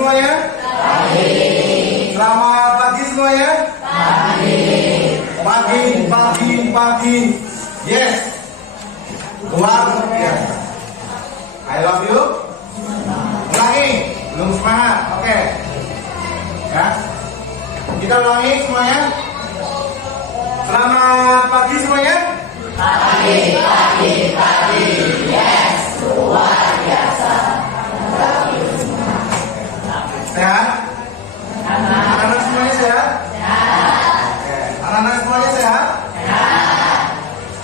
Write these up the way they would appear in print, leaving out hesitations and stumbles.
semuanya? Pagi. Selamat pagi semuanya? Pagi. Yes. Luar biasa. I love you. Ulangi. Belum semangat. Oke. Ya. Kita ulangi semuanya. Selamat pagi semuanya. Pagi. Yes, luar biasa. Sehat? Anak-anak semuanya sehat? Oke. Anak-anak semuanya sehat?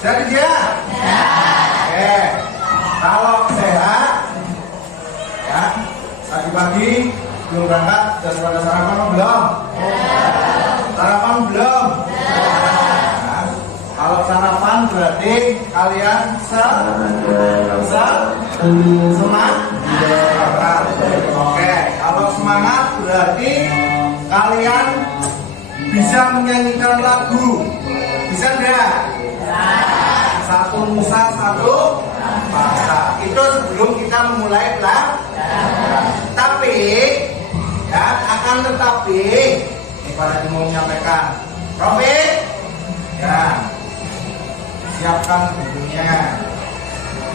Sehat dia? Oke. Kalau sehat, ya, tadi pagi belum berangkat, sudah pada sarapan apa belum? Sarapan belum? Nah, kalau sarapan berarti kalian semangat. Oke, kalau semangat berarti kalian bisa menyanyikan lagu. Bisa enggak? Satu Nusa, satu bangsa. Itu sebelum kita memulai pelajaran. Tapi, ya, akan tetapi, ini para mau menyampaikan, Profi, ya, siapkan bukunya,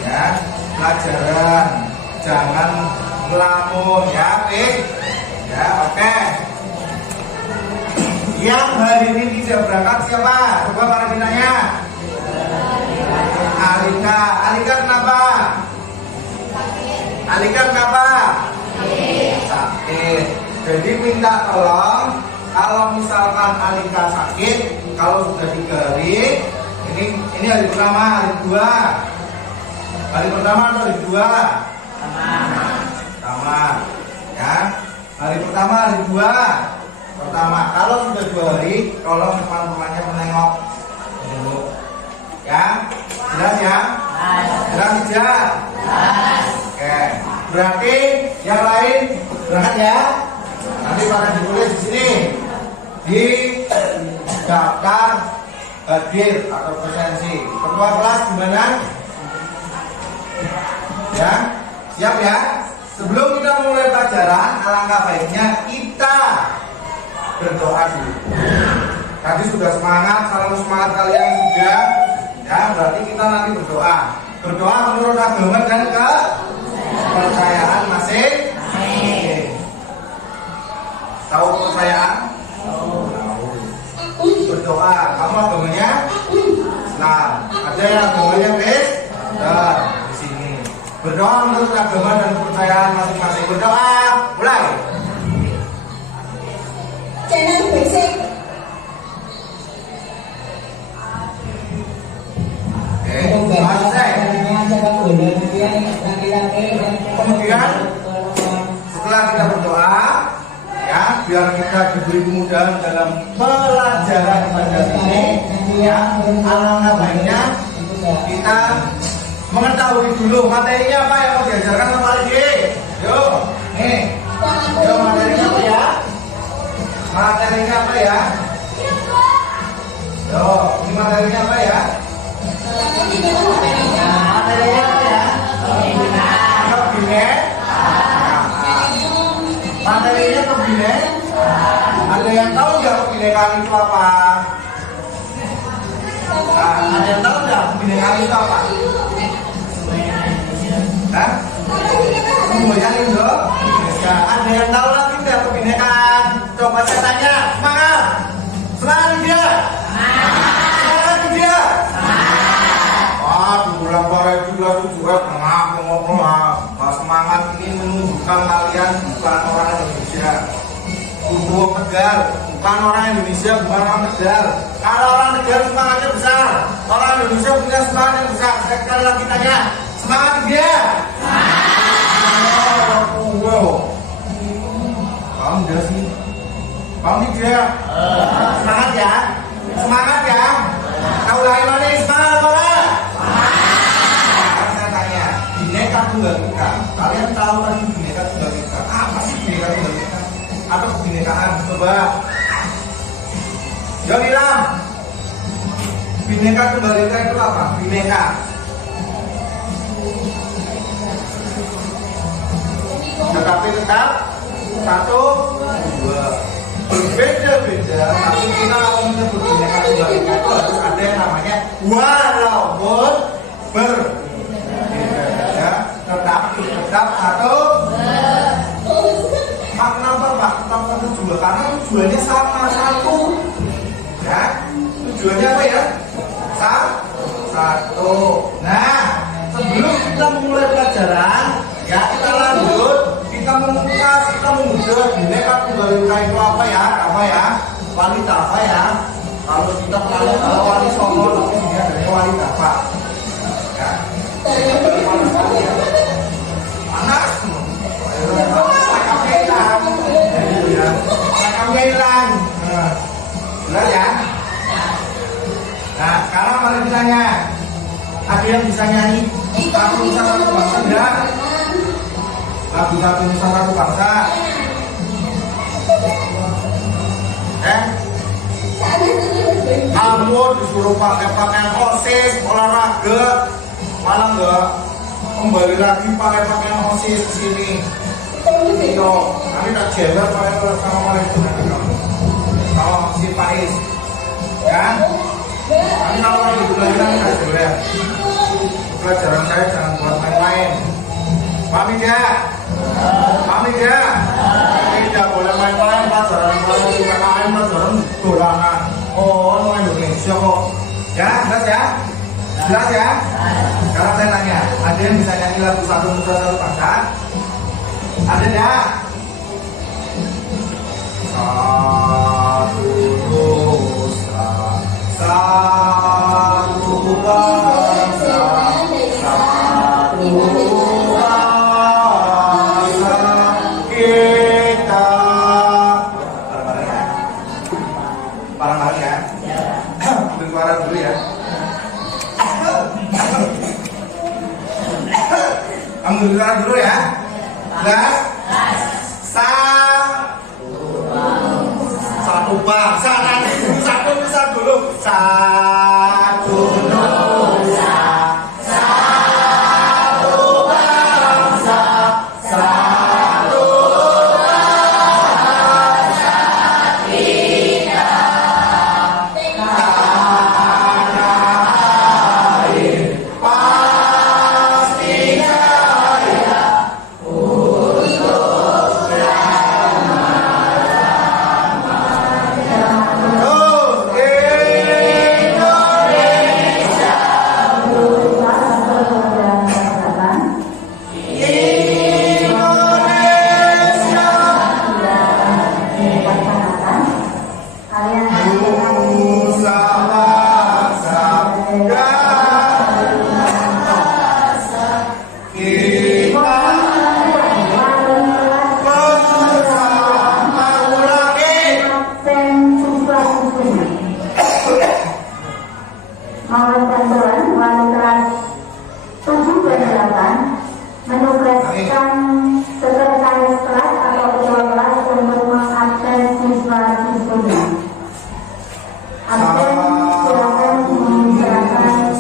ya, pelajaran, jangan ngelamun, ya, Pik, ya, oke. Yang hari ini tidak berangkat siapa? Coba para bintangnya. Alika kenapa? Sakit. Jadi minta tolong kalau misalkan Alika sakit, kalau sudah 3 hari, ini hari pertama, hari kedua. Hari pertama atau hari kedua? Pertama. Ya. Hari pertama, hari kedua. Pertama. Kalau sudah 2 hari, tolong teman-temannya menengok dulu. Ya. Jelas ya? Jelas tidak? Oke. Berarti yang lain berangkat ya? Nanti pada ditulis di sini di daftar hadir atau presensi. Ketua kelas gimana? Ya, siap ya? Sebelum kita mulai pelajaran, alangkah baiknya kita berdoa dulu. Tadi sudah semangat, salam semangat kalian sudah. Ya, berarti kita nanti berdoa. Berdoa menurut agama dan kepercayaan masing-masing. Tahu kepercayaan? Tahu. Berdoa. Kamu agamanya Islam. Ada yang agamanya Kristen di sini. Berdoa menurut agama dan kepercayaan masing-masing. Berdoa. Mulai. Channel basic. Kemudian setelah kita berdoa, ya, biar kita diberi kemudahan dalam pelajaran pada ini, ya, alangkah baiknya kita mengetahui dulu materinya apa yang mau diajarkan sama lagi. Yuk, nih, yuk materinya apa ya? Materinya apa ya? Yuk, ini materinya apa ya? Materinya apa ya? Kabinet. Materinya kabinet. Ada yang tahu nggak kebinekaan itu apa? Nah, ada yang tahu nggak kebinekaan itu apa? Hah? Semuanya Indo. Ya, ada yang tahu lagi nggak kebinekaan? Coba saya tanya. Semangat. Semangat dia. Semangat dia. Bulan Maret juga semangat ini menunjukkan kalian bukan orang Indonesia. Tubuh Tegal, bukan orang Indonesia, bukan orang Tegal. Kalau orang Tegal semangatnya besar, orang Indonesia punya semangat yang besar. Sekali lagi tanya, semangat dia. Kamu udah sih, kamu tidak. Semangat ya, semangat ya. Tahu lagi mana semangat apa? Bineka Tunggal Ika. Kalian tahu tadi Bineka Tunggal Ika? Apa sih Bineka Tunggal Ika? Apa kebinekaan? Coba. Jawab bilang. Bineka Tunggal Ika itu apa? Bineka. Tetapi tetap Satu, dua. Berbeda-beda, tapi kita kalau menyebut bineka tunggal ika itu harus ada yang namanya walaupun berbeda, tetap satu. Makna apa? Makna tujuan, karena tujuannya sama satu. Ya, tujuannya apa ya? Satu. Nah, sebelum kita memulai pelajaran, ya kita lanjut. Kita mengupas, kita mengudah bineka tunggal ika itu apa ya? Wanita apa ya? Kalau kita kenal kalau wali songo, tapi dia dari wanita apa? Ya. Panas. Sakamnya hilang. Jelas ya? Nah, sekarang mari ditanya. Ada yang bisa nyanyi Satu Nusa Satu Bangsa enggak? Lagu Satu Nusa Satu Bangsa. Kamu disuruh pakai pakaian OSIS, olahraga, malah enggak kembali lagi pakai pakaian OSIS ke sini. Yo, nanti tak jeber pakai sama mereka nanti kamu. Kalau si Faiz, ya. Nanti kalau lagi belajar tak jeber. Pelajaran saya jangan buat main-main. Paham ya? Paham ya? Tidak boleh main-main pelajaran PKKM, pelajaran dolanan. Oh, orang Indonesia kok. Ya, jelas ya? Jelas ya? Sekarang saya tanya, ada yang bisa nyanyi lagu Satu Nusa Satu Bangsa? Ada enggak? Satu Nusa Satu Bangsa, satu bangsa kita. Bareng-bareng ya. Ambil suara dulu ya. Ambil suara dulu ya. Jelas? Satu bangsa, nanti satu nusa dulu. Satu nusa, satu bangsa, satu bangsa kita. Tanah air pasti jaya. Mohon bantuan wali kelas 7 dan 8 menugaskan sekretaris kelas atau ketua kelas untuk mengabsen siswa-siswinya. Absen silakan mengerjakan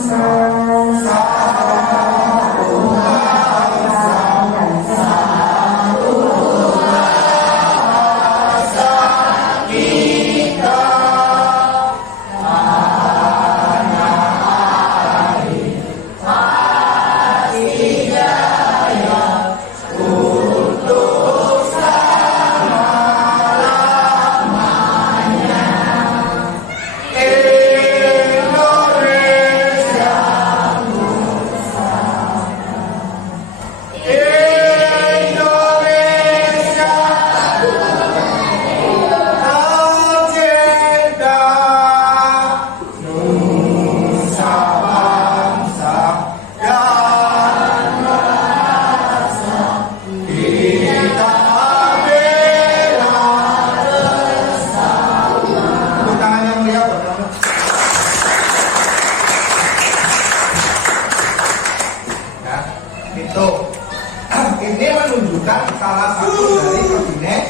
Ini menunjukkan salah satu dari kebinekaan.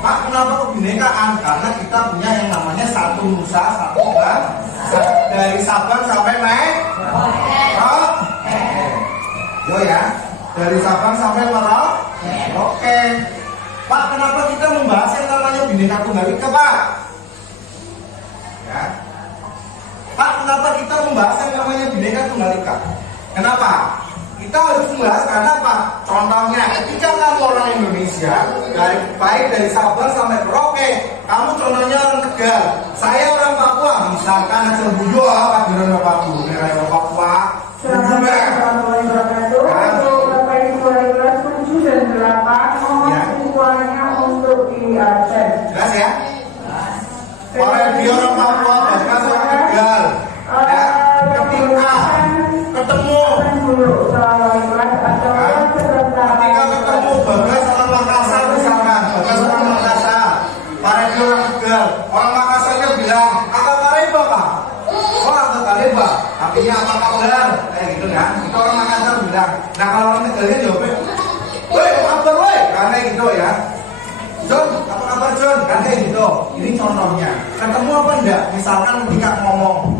Pak, kenapa kebinekaan? Karena kita punya yang namanya satu nusa, satu bangsa. Dari Sabang sampai Merauke. Yo ya, dari Sabang sampai Merauke. Oke. Pak, kenapa kita membahas yang namanya Bhinneka Tunggal Ika, Pak? Ya. Pak, kenapa kita membahas yang namanya Bhinneka Tunggal Ika? Kenapa? Kita harus membahas karena apa? Contohnya, ketika kamu orang Indonesia, baik dari Sabang sampai Merauke, kamu contohnya orang Tegal, saya orang Papua, misalkan aja buyo, Pak Giron Papua, daerah Papua, Selamat warahmatullahi wabarakatuh. Untuk Bapak Ibu wali kelas 7 dan 8, mohon siswanya untuk di absen. Jelas ya? Orang dia orang Papua, bahkan orang Tegal. Ya, ketika ketemu ketika ketemu Bagas orang Makassar misalkan, Bagas orang Makassar, para dia orang Tegal, orang Makassarnya bilang, apa kareba, Pak? Oh, apa kareba? Artinya apa kabar? Kayak gitu kan? Itu orang Makassar bilang. Nah, kalau orang Tegalnya jawabnya, woi, apa kabar, woi? Karena gitu ya. John, apa kabar John? Kan kayak gitu. Ini contohnya. Ketemu apa enggak? Misalkan ketika ngomong,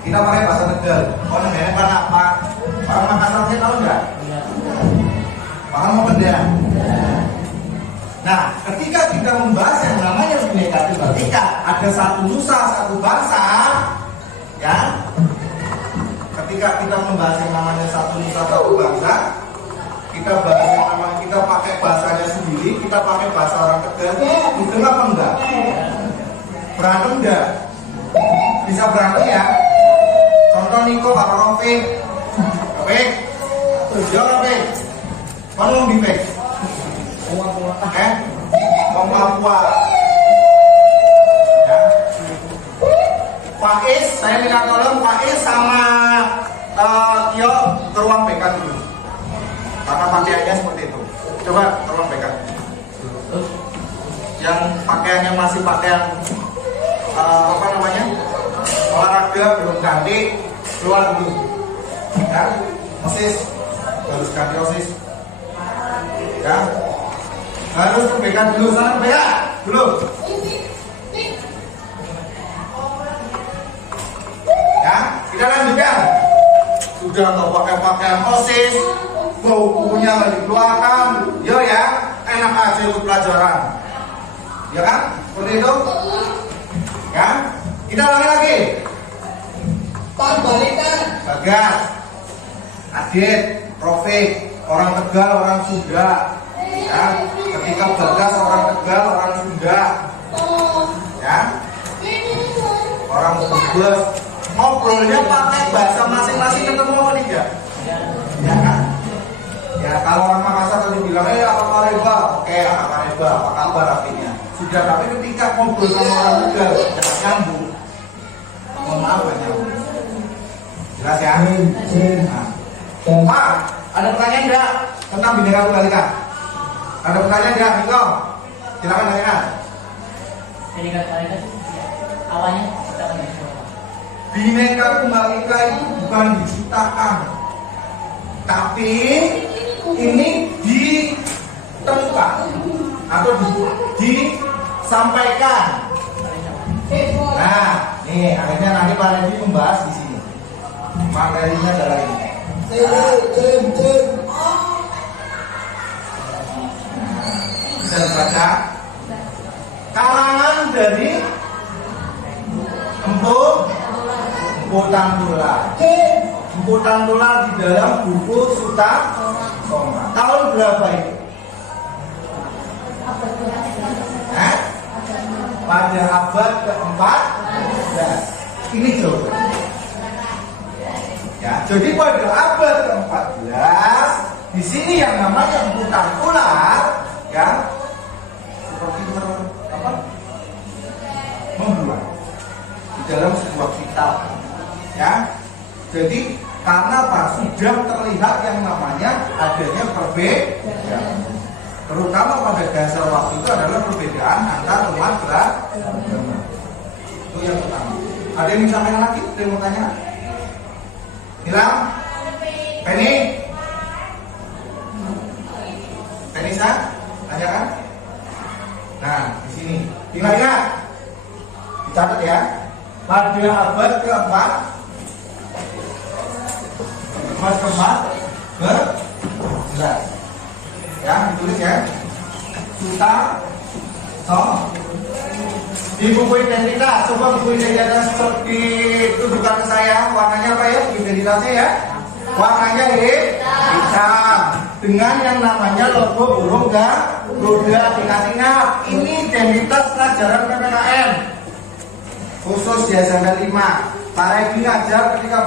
kita pakai bahasa Tegal. Oh, namanya karena apa? Orang Makassarnya tahu enggak? Paham apa enggak? Nah, ketika kita membahas yang namanya Bhinneka Tunggal Ika, ada satu nusa, satu bangsa, ya. Ketika kita membahas yang namanya satu nusa, satu bangsa, kita bahas yang namanya, kita pakai bahasanya sendiri, kita pakai bahasa orang Tegal, mungkin apa enggak? Berantem enggak? Bisa berantem ya? Contoh Niko karo Rofik. Rofik. Tujuh Rofik. Kamu mau bifek? Wong Papua. Ya. Faiz, saya minta tolong Faiz sama Tio ke ruang BK dulu. Karena pakaiannya seperti itu. Coba ke ruang BK. Yang pakaiannya masih pakaian apa namanya? Olahraga belum ganti, keluar dulu. Ya, OSIS harus ganti OSIS. Ya, harus ke BK dulu, sana BK dulu. Ya, kita lanjutkan. Sudah nggak pakai pakaian OSIS, bukunya nggak dikeluarkan, yo ya, enak aja itu pelajaran. Ya kan, seperti itu. Ya, kita ulangi lagi. Bagas, Adit, Rofik, orang Tegal, orang Sunda. Ya, ketika Bagas orang Tegal, orang Sunda. Ya, orang Brebes. Ngobrolnya pakai bahasa masing-masing, ketemu apa tidak? Ya kan? Ya, kalau orang Makassar tadi bilang, apa kareba? Oke, apa kareba? Apa kabar artinya? Sudah, tapi ketika ngobrol sama orang Tegal, jangan nyambung. Mohon maaf, gak nyambung. Jelas ya? Nah. Pak, ada pertanyaan enggak tentang Bhinneka Tunggal Ika? Ada pertanyaan enggak, Niko? Silakan tanyakan. Bhinneka Tunggal Ika awalnya diciptakan dari siapa? Bhinneka Tunggal Ika itu bukan diciptakan, tapi ini ditemukan atau disampaikan. Nah, nih akhirnya nanti Pak Reddy membahas di sini. Materinya adalah ini. Bisa dibaca. Karangan dari Empu Tantula. Empu Tantula di dalam buku Suta Soma. Tahun berapa itu? Pada abad ke-14. Ini jawabannya. Ya, jadi pada abad ke-14 di sini yang namanya Empu Tantula, ya, seperti membuat di dalam sebuah kitab, ya. Jadi karena apa? Sudah terlihat yang namanya adanya perbedaan, terutama pada dasar waktu itu adalah perbedaan antar umat beragama. Itu yang pertama. Ada yang misalnya lagi? Ada yang mau tanya? Hilang? Penny? Penisa? Tanya kan? Nah, di sini. Ingat-ingat. Dicatat ya. Pada abad keempat, ke-14, ya, ditulis ya. Suta So di buku identitas, coba buku identitas ditunjukkan ke saya warnanya apa ya identitasnya ya, warnanya hitam dengan yang namanya logo burung Garuda. Ingat-ingat, ini identitas pelajaran PPKN khusus di SMP 5. Pak Regi ngajar ketika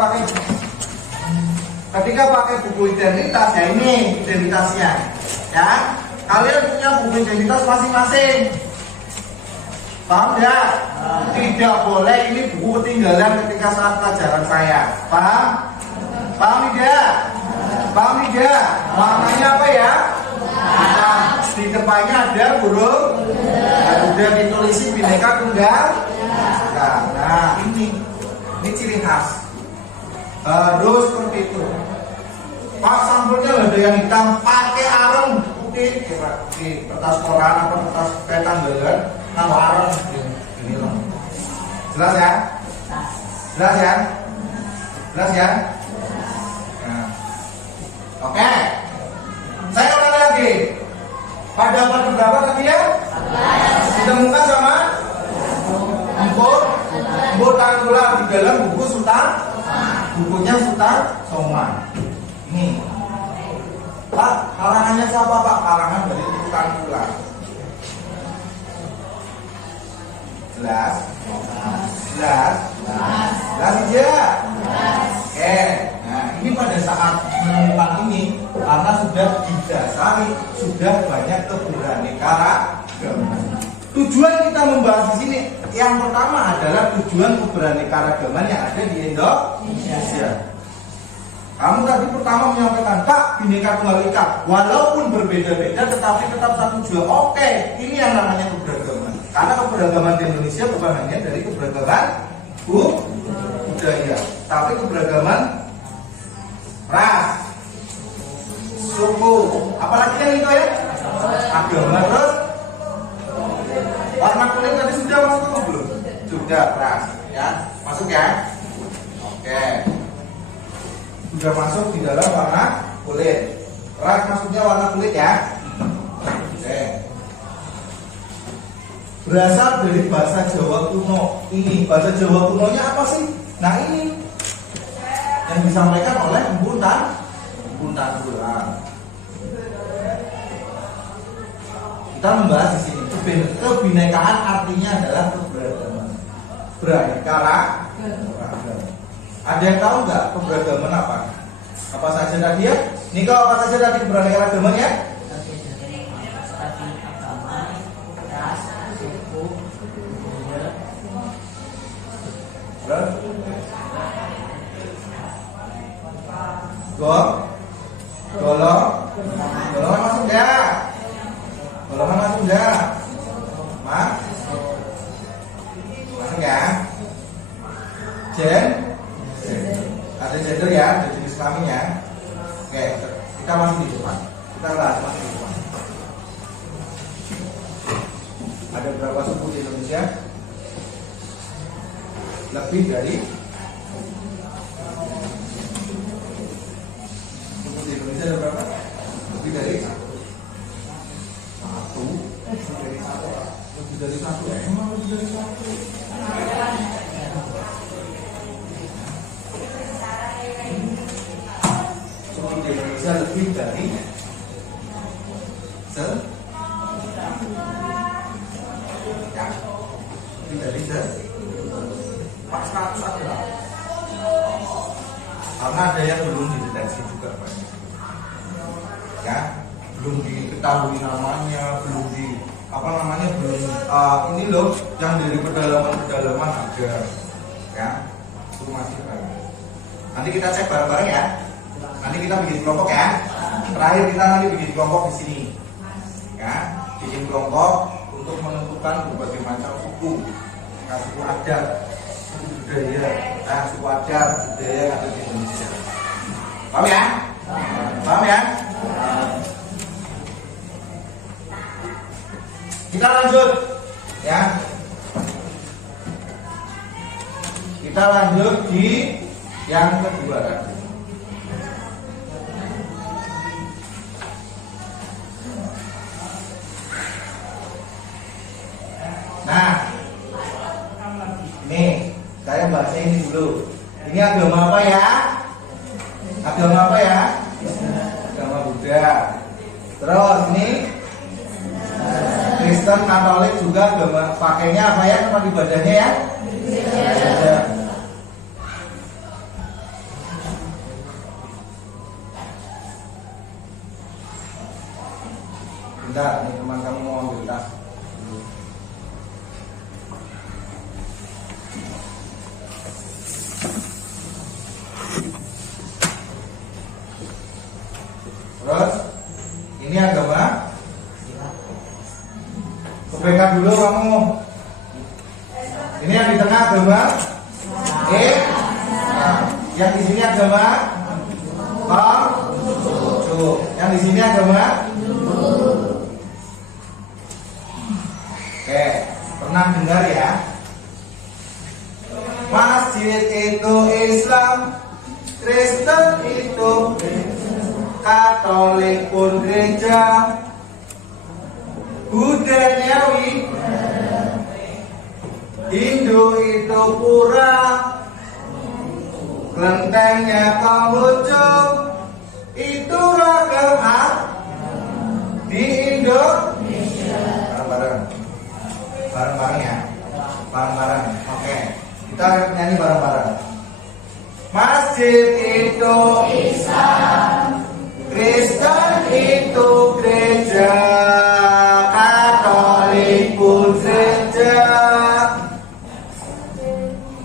pakai buku identitas ya, ini identitasnya ya. Kalian punya buku identitas masing-masing, paham ya? Tidak boleh ini buku ketinggalan ketika saat pelajaran saya. Paham? Paham tidak? Paham tidak? Warnanya apa ya? Hitam. Di depannya ada burung Garuda, ditulisi Bhinneka Tunggal Ika. Nah ini ciri khas. Harus seperti itu. Pak sampulnya ada yang hitam, pakai areng putih di kertas koran atau kertas petan beler, kalau areng ini loh. Jelas ya? Jelas ya? Jelas ya? Nah. Oke. Saya ulangi lagi. Pada abad berapa tadi ya? Ditemukan sama Empu Tanggulang di dalam buku bukunya Suta Soma. Ini Pak, karangannya siapa Pak? Karangan dari Empu Tanggulang. Jelas? Jelas? Jelas aja? Oke. Nah ini pada saat menemukan ini, karena sudah didasari, sudah banyak keberaneka-ragaman. Tujuan kita membahas di sini yang pertama adalah tujuan keberaneka-ragaman yang ada di Indonesia. Kamu tadi pertama menyampaikan, Pak, Bhinneka Tunggal Ika, walaupun berbeda-beda tetapi tetap satu tujuan. Oke, ini yang namanya keberagaman. Karena keberagaman di Indonesia bukan hanya dari keberagaman budaya, tapi keberagaman ras, suku, apalagi yang itu ya, agama, terus warna kulit tadi sudah masuk atau belum? Sudah, ras, ya, masuk ya. Oke, sudah masuk di dalam warna kulit. Ras maksudnya warna kulit ya. Oke. Berasal dari bahasa Jawa kuno. Ini bahasa Jawa kunonya apa sih? Nah ini yang disampaikan oleh Empu Tanggulang. Kita membahas di sini kebinekaan artinya adalah keberagaman. Beraneka-ragam. Ada yang tahu nggak keberagaman apa? Apa saja tadi ya? Niko, apa saja tadi keberaneka-ragaman ya? Golongan masuk enggak? Golongan masuk enggak? Masuk ya? Ada gender ya, ada jenis kelaminnya. Oke, kita masih di depan. Kita bahas masih di depan. Ada berapa suku di Indonesia? Lebih dari suku di Indonesia ada berapa? Lebih dari satu. Lebih dari satu. Emang lebih dari satu. Suku di Indonesia lebih dari Pak 100 adalah karena ada yang belum dideteksi juga Pak. Ya, belum diketahui namanya, belum ini loh yang dari pedalaman ada ya, itu masih banyak. Nanti kita cek bareng-bareng ya. Nanti kita bikin kelompok ya. Terakhir kita nanti bikin kelompok di sini ya, bikin kelompok untuk menentukan berbagai macam suku, suku adat, suku budaya, suku adat budaya yang ada di Indonesia. Paham ya? Paham ya? Kita lanjut ya. Kita lanjut di yang kedua tadi. Saya bahasnya ini dulu. Ini agama apa ya? Agama apa ya? Agama Buddha. Terus ini Kristen, Katolik juga agama. Pakainya apa ya tempat ibadahnya ya? Buddha. Bentar, nih teman kamu mau ambil tas. Terus ini agama. Kebaikan dulu kamu. Ini yang di tengah agama. Nah, yang di sini agama. Yang di sini agama. Oke, pernah dengar ya? Masjid itu Islam, Kristen itu, Katolik pun gereja, Buddha Nyawi, Hindu itu pura, kelentengnya Konghucu, itu ragam di Indonesia. Bareng-bareng ya, bareng-bareng. Oke, kita nyanyi bareng-bareng. Masjid itu Islam, Kristen itu gereja, Katolik pun gereja,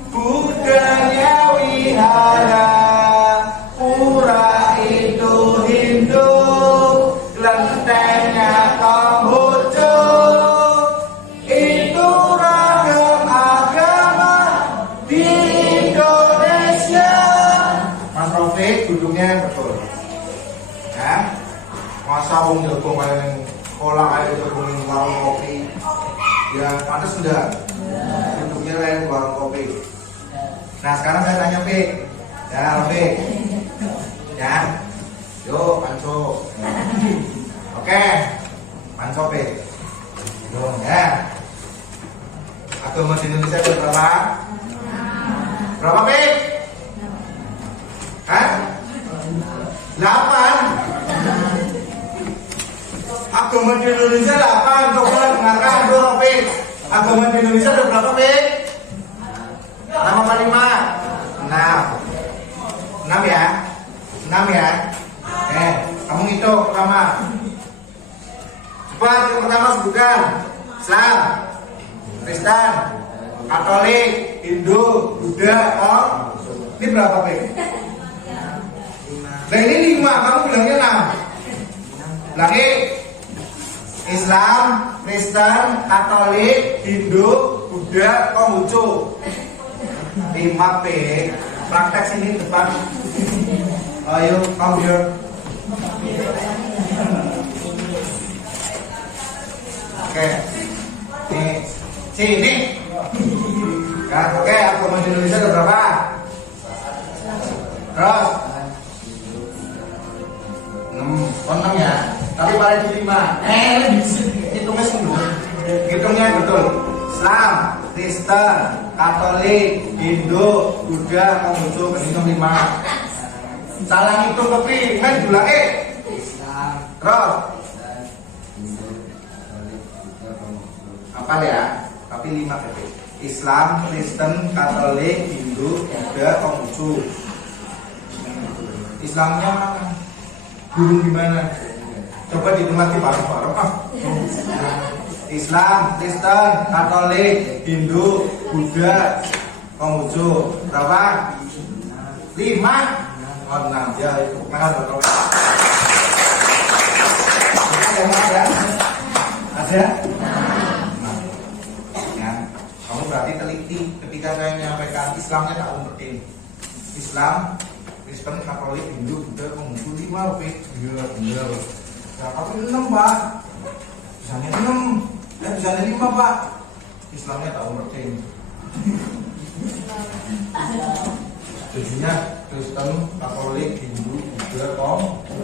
Buddhanya wihara, pura itu Hindu, kelentengnya Konghucu, itu ragam agama di Indonesia. Mas Taufik duduknya betul ya, masa wong jagung kayak sekolah kayak jagung warung kopi ya, pantas sudah duduknya kayak warung kopi. Nah sekarang saya tanya Pik ya, Pik ya, yuk panco. Oke, panco Pik yuk ya. Agama di Indonesia ada berapa? Berapa Pik? Hah? 8. Agama di Indonesia 8. Coba dengarkan dulu Pik. Agama di Indonesia ada berapa Pik? 6 apa 5? 6. 6 ya? 6 ya? Kamu ngitung pertama. Cepat, yang pertama sebutkan. Islam, Kristen, Katolik, Hindu, Buddha, ini berapa Pik? Nah ini 5, kamu bilangnya 6. Lagi Islam, Kristen, Katolik, Hindu, Buddha, Konghucu. 5 Pik. Praktek sini depan. Ayo, kamu here. Oke. Nih, sini. Kan, oke, agama di Indonesia ada berapa? Terus 6 ya. Tapi paling 5. Hitungnya semua. Hitungnya betul. Islam, Kristen, Katolik, Hindu, Buddha, Konghucu, hitung 5. Salah ngitung tapi kan diulangi. Terus apa ya? Tapi 5 berarti. Islam, Kristen, Katolik, Hindu, Buddha, Konghucu. Islamnya mana? Guru gimana? Coba dinikmati bareng-bareng. Islam, Kristen, Katolik, Hindu, Buddha, Konghucu. Berapa? 5. Oh, 6 ya itu. Mahal betul. Ada? Ada? Nah, kamu berarti teliti ketika saya menyampaikan Islamnya tak umpetin. Islam, Kristen, Katolik, Hindu, Buddha, Konghucu 5 Pik. Iya, bener. Nah, tapi 6 Pak. Misalnya 6. Misalnya 5 Pak. Islamnya tak umpetin. Jadinya Kristen, Katolik, Hindu, Buddha, Konghucu.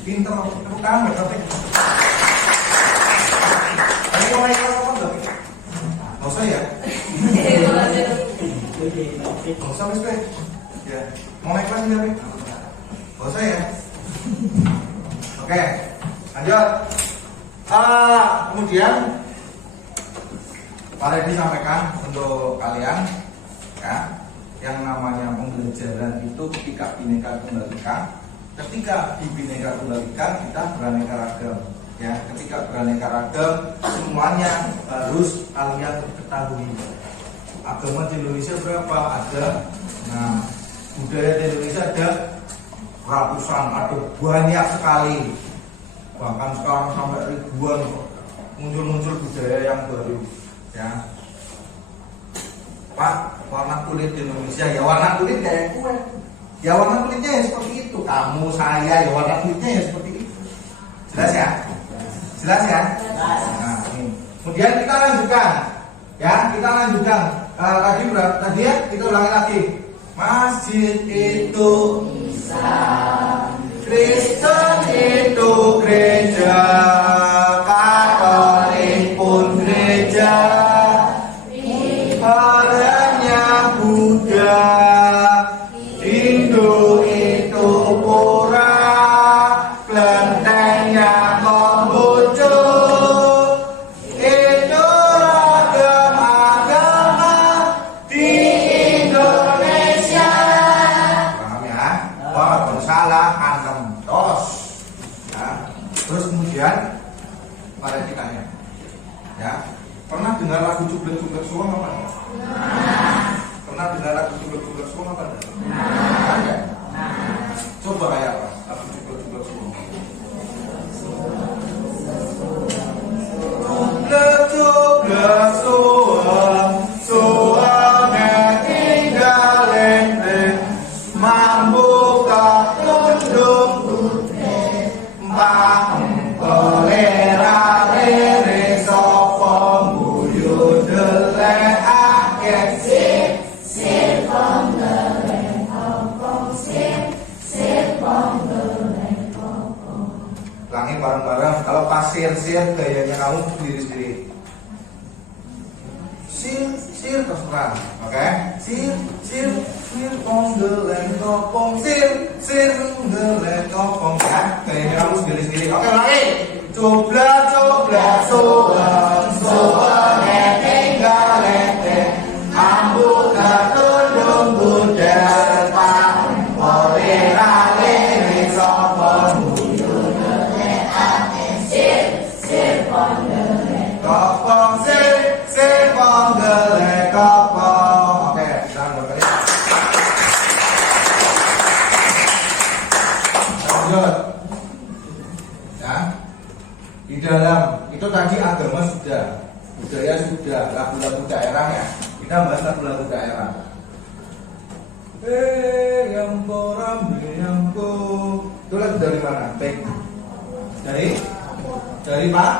Pinter, tepuk tangan berarti. Ini mau naik apa enggak? Mau saya? Nggak usah Mas Pe. Ya, mau naik kelas nggak Pe? Nggak usah ya. Oke, lanjut. Kemudian Pak Reddy sampaikan untuk kalian ya, yang namanya pembelajaran itu ketika Bhinneka Tunggal Ika. Ketika di Bhinneka Tunggal Ika kita beraneka ragam. Ya, ketika beraneka ragam semuanya harus kalian ketahui. Agama di Indonesia berapa? Ada. Nah, budaya di Indonesia ada ratusan, ada banyak sekali. Bahkan sekarang sampai ribuan muncul budaya yang baru. Ya, Pak, warna kulit di Indonesia ya warna kulit kayak kue. Ya warna kulitnya ya seperti itu. Kamu, saya ya warna kulitnya ya seperti itu. Jelas ya? Jelas ya? Nah, ini. Kemudian kita lanjutkan. Ya, kita lanjutkan. Tadi ya, kita ulangi lagi. Masjid itu Islam, Kristen itu gereja, Katolik pun gereja, Haranya Buddha, Hindu itu pura, kelentengnya Konghucu. Itu ragam agama di Indonesia. Paham ya? Walaupun salah, antem tos. Ya. Terus kemudian pada kitanya, ya, pernah dengar lagu Cublek-Cublek Suweng apa enggak? Pernah dengar lagu Cublek-Cublek Suweng apa enggak? Ada. Coba kayak apa? Lagu Cublek-Cublek Suweng. Cublek-Cublek Suweng, suwenge tinggal enteng, mampukah tunduk putih, mbah kolera lere sapa guyu delekake sip sip pondere opo sip sip pondere opo. Ulangi bareng-bareng. Kalau pasir sir gayanya kamu sendiri-sendiri. Sir terserah. Oke? Sir pondere opo sir pondere opo ya. Gayanya kamu sendiri-sendiri. Oke, ulangi. Cublek-cublek suweng, suwenge tinggal enteng, ambuka tundung budel, kolera lere sapa guyu delekake sip pondere kopong sip pondere kopong. Oke, jangan berkali. Lanjut. Ya. Di dalam itu tadi agama sudah, budaya sudah, lagu-lagu daerah ya. Kita bahas lagu-lagu daerah. Yang rambo. Itu lagu dari mana? Baik. Dari Pak?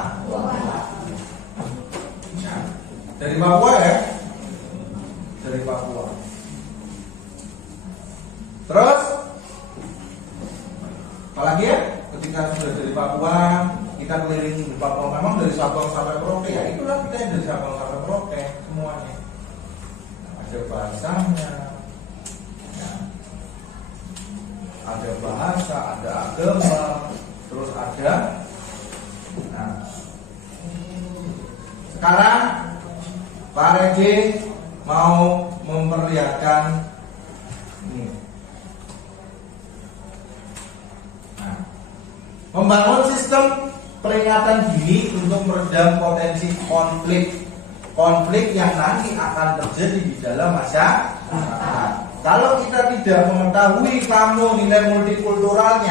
Dari Papua ya? Dari Papua. Terus apalagi ya? Ketika sudah dari Papua, kita keliling di Papua, memang dari Sabang sampai Merauke ya, itulah kita yang dari Sabang sampai Merauke semuanya. Ada bahasanya, ya. Ada bahasa, ada agama, terus ada. Nah, sekarang Pak Reddy mau memperlihatkan ini. Nah, membangun sistem peringatan dini untuk meredam potensi konflik yang nanti akan terjadi di dalam masyarakat. Kalau kita tidak mengetahui kamu nilai multikultural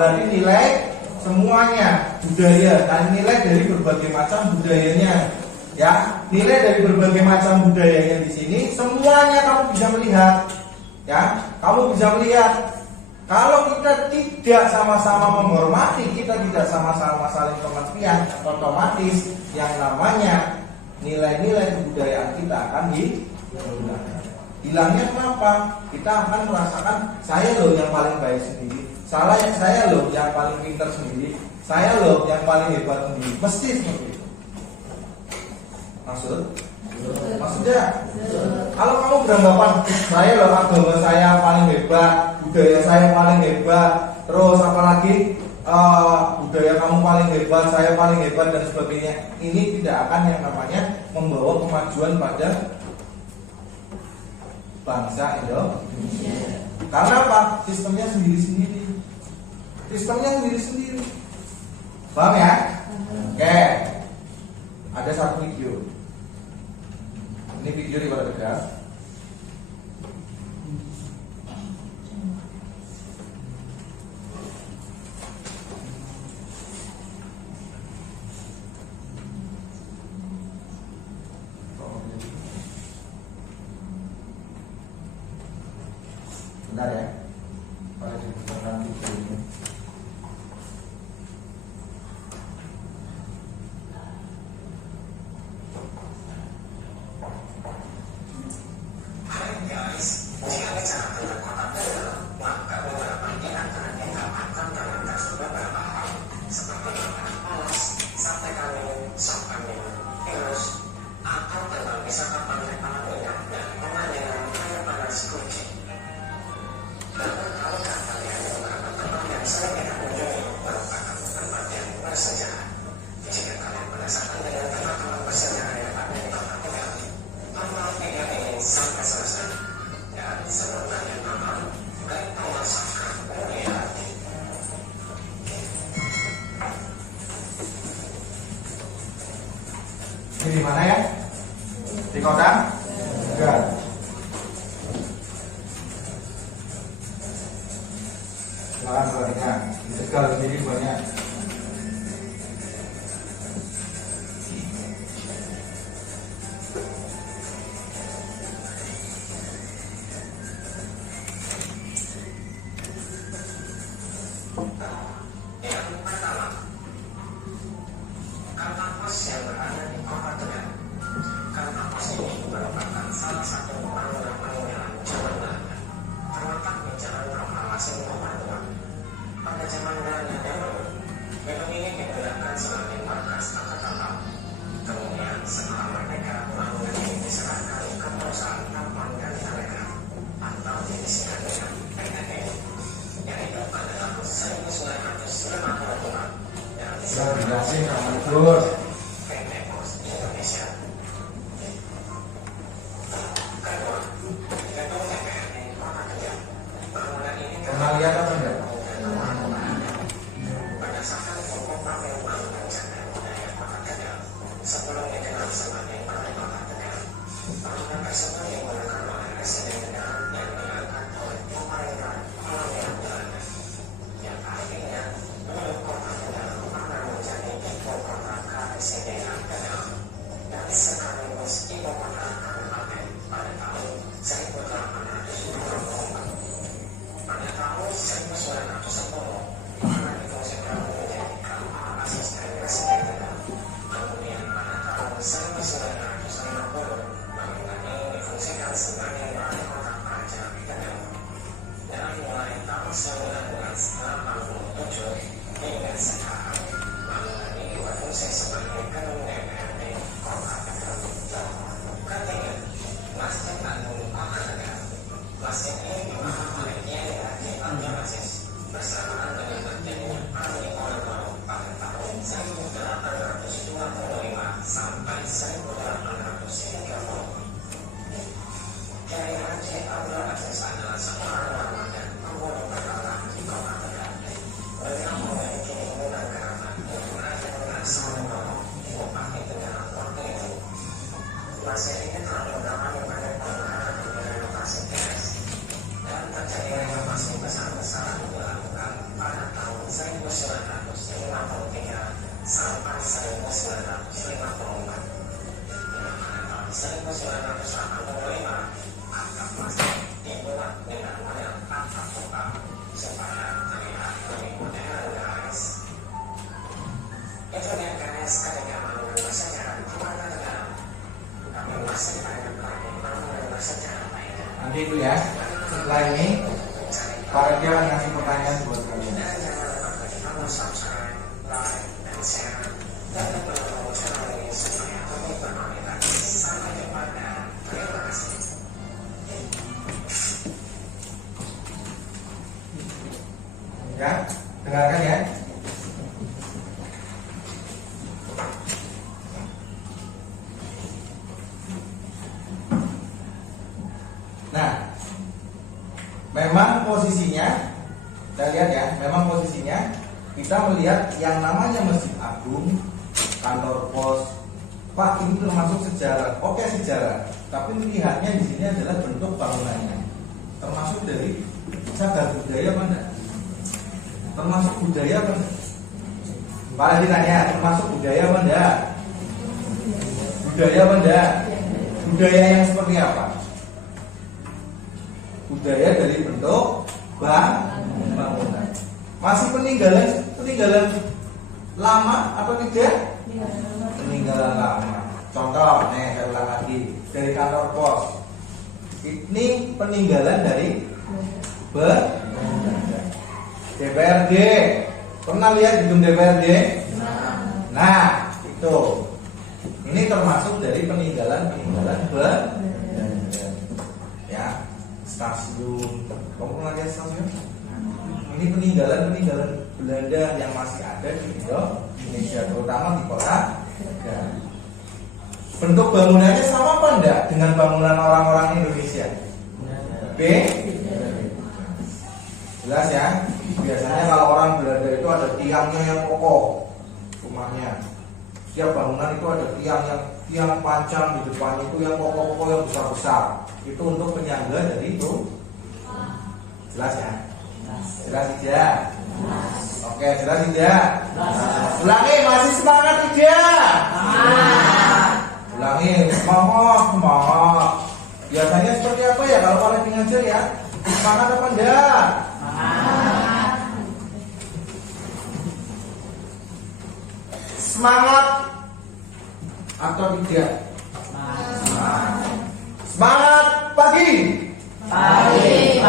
berarti nilai semuanya budaya, dan nilai dari berbagai macam budayanya. Ya, nilai dari berbagai macam budayanya di sini semuanya kamu bisa melihat. Ya, kamu bisa melihat. Kalau kita tidak sama-sama menghormati, kita tidak sama-sama saling pengertian, otomatis yang namanya nilai-nilai kebudayaan kita akan hilang. Hilangnya kenapa? Kita akan merasakan saya loh yang paling baik sendiri, saya loh yang paling pintar sendiri, saya loh yang paling hebat sendiri. Mesti seperti itu. Maksud? Maksudnya, kalau kamu beranggapan saya loh agama saya paling hebat, budaya saya paling hebat, terus apalagi budaya kamu paling hebat, saya paling hebat dan sebagainya, ini tidak akan yang namanya membawa kemajuan pada bangsa Indonesia. Karena apa? Sistemnya sendiri-sendiri. Sistemnya sendiri-sendiri. Paham ya? Oke. Ada satu video. Ini video di Kota Tegal. Bentar ya. Pada diputarkan video ini. Ini di mana ya? Di Kota Tegal. Silakan banyak. Di Tegal sendiri banyak. Terima kasih Kang Gus. Pernah lihat apa enggak? Nanti itu ya, setelah ini Pak Raja akan ngasih pertanyaan buat kalian. posisinya, kita lihat ya, memang posisinya kita melihat yang namanya Masjid Agung, kantor pos. Pak, ini termasuk sejarah. Oke, sejarah. Tapi lihatnya di sini adalah bentuk bangunannya. Termasuk dari cagar budaya mana? Termasuk budaya mana? Pak lagi tanya, termasuk budaya mana? Budaya mana? Budaya yang seperti apa? Budaya dari bentuk bangunan. Masih peninggalan lama atau tidak? Peninggalan lama. Contoh, saya ulang lagi dari kantor pos. Ini peninggalan dari DPRD. Pernah lihat gedung DPRD? Nah, itu. Ini termasuk dari peninggalan ya, stasiun. Kamu pernah lihat stasiun? Ini peninggalan Belanda yang masih ada di Indonesia, terutama di kota. Ya. Bentuk bangunannya sama apa enggak dengan bangunan orang-orang Indonesia? B. Jelas ya. Biasanya kalau orang Belanda itu ada tiangnya yang kokoh rumahnya. Setiap bangunan itu ada tiang panjang di depan itu yang kokoh-kokoh yang besar-besar. Itu untuk penyangga dari itu. Jelas ya? Jelas tidak? Oke, jelas tidak? Ulangi, masih semangat tidak? Ulangi, semangat. Biasanya seperti apa ya kalau kalian ngajar ya? Semangat apa enggak? Semangat atau tidak? Semangat pagi. Pagi.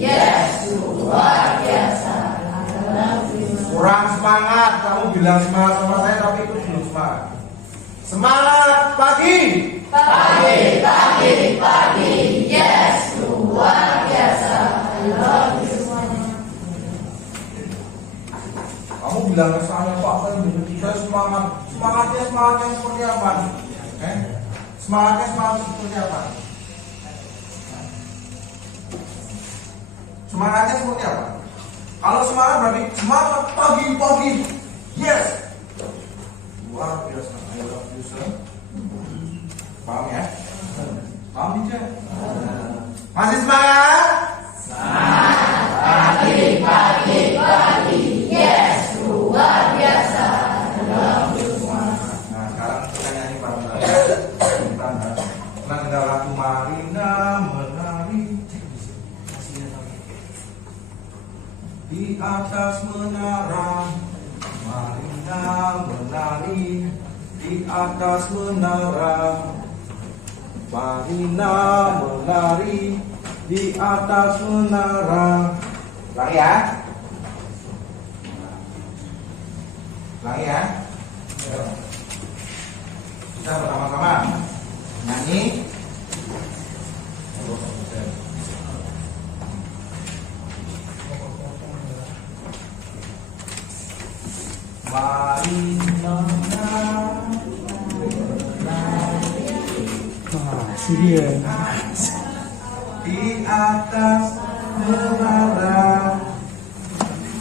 Yes, luar biasa. Kurang semangat, kamu bilang semangat sama saya tapi itu belum semangat. Semangat pagi. Pagi. Yes, luar biasa. Kamu bilang ke saya, Pak, saya semangat. Semangatnya seperti apa? Semangatnya seperti apa? Semangatnya seperti apa? Kalau semangat berarti semangat pagi. Yes. Luar biasa. I love you, sir. Paham ya? Paham tidak? Masih semangat? Pagi. Yes, luar biasa. Nah, sekarang kita nyanyi bareng-bareng. Nanggal lagu Marina menari di atas menara. Marina menari di atas menara. Marina menari di atas menara. Lagi ya? Lagi ya? Kita bersama-sama nyanyi. Marina di atas menara.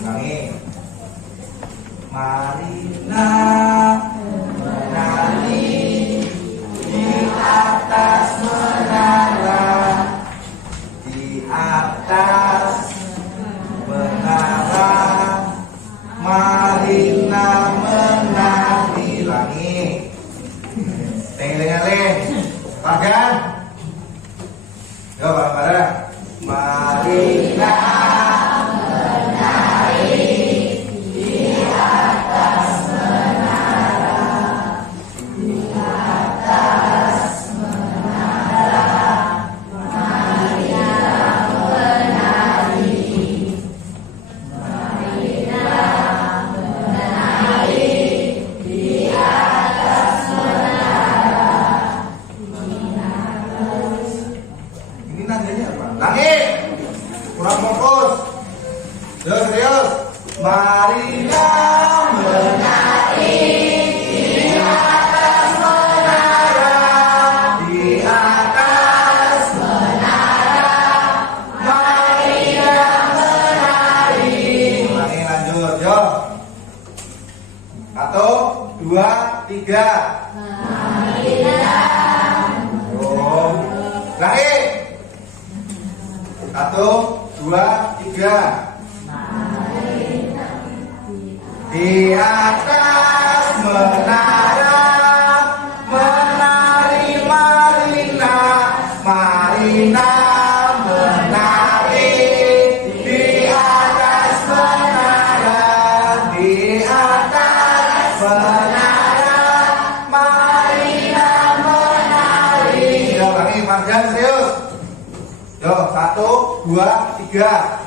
Ulangi. Marina menari di atas menara. Di atas menara. Marina menari. Ulangi. Teng-teng-teng. Pagan. Yo bareng-bareng. Marina Satu, dua, tiga. Oh. Lagi. Satu, dua, tiga. Di atas menara menari Marina, Marina menari di atas menara, di atas menara Marina menari. Yo, kami panjang serius. Yo, satu, dua, tiga.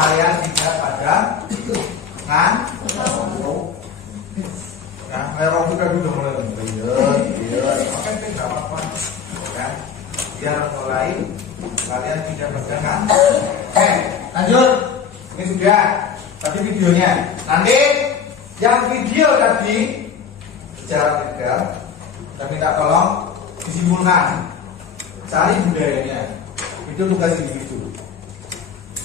Kalian tidak pada kan? Ya, merah juga udah mulai makan tidak apa-apa, ya. Biar mulai kalian tidak pegangan. Oke, lanjut. Ini sudah tadi videonya. Nanti yang video tadi secara tegal, kita minta tolong disimpulkan, cari budayanya. Itu tugas individu.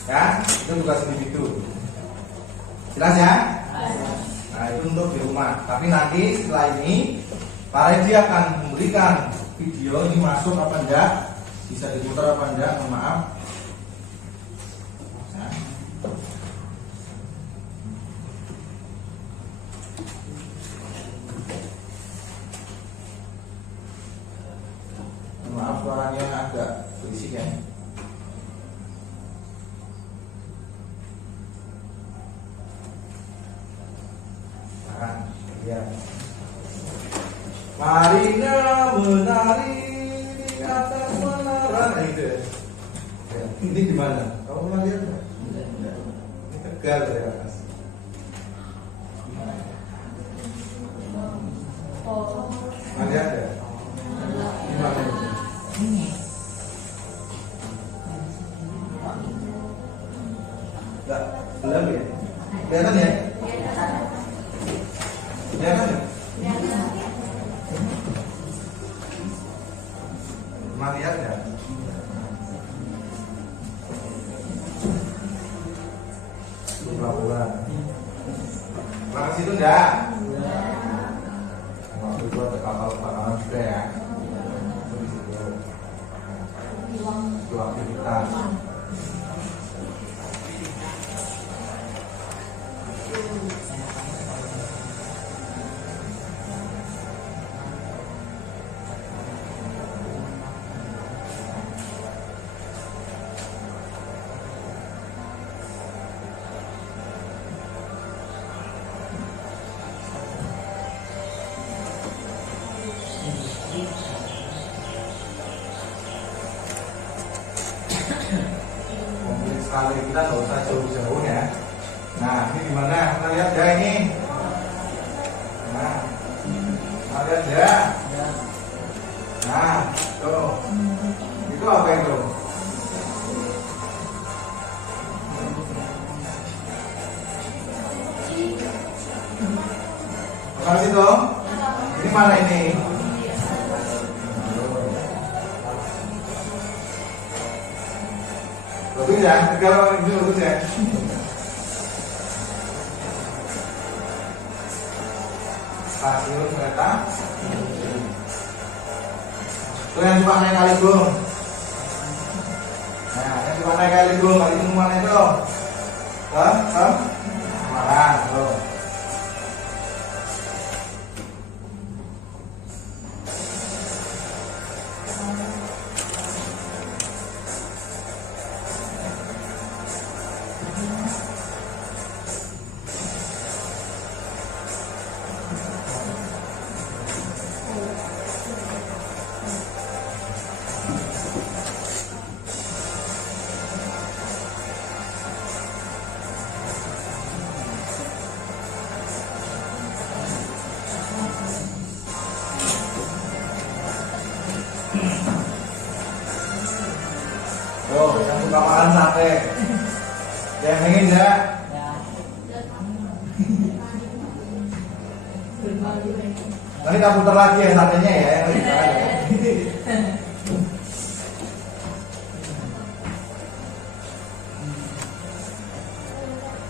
Ya, itu tugas individu. Jelas ya? Nah, itu untuk di rumah. Tapi nanti setelah ini Pak Redi akan memberikan video ini masuk apa enggak, bisa diputar apa enggak, mohon maaf. Maaf suaranya agak berisik ya. Ya. Marina menari di atas menara itu. Ya. Ini di mana? Kamu pernah lihat nggak? Ini Tegal dari atas. Pernah lihat ya? Di mana itu? Enggak, belum ya? Kelihatan ya? Ya kan? Pernah lihat ya? Pura-pura. Pernah ke situ enggak? Waktu itu ada kapal-kapalan juga ya. Itu aktivitas. Sekali kita nggak usah jauh-jauh ya. Nah, ini gimana? Kita lihat ya ini. Nah, kita lihat ya. Nah, tuh. Itu apa itu? Apa sih dong? Ini mana ini? Bagus ya, Tegal ini bagus ya. Stasiun kereta. Tuh yang cuma naik Kaligung. Nah, yang cuma naik Kaligung, kali itu mana itu? Semarang, tuh. Tuh, yang suka makan sate. Yang ingin enggak? Ya. Nanti kita putar lagi ya satenya ya, yang lebih sekarang ya.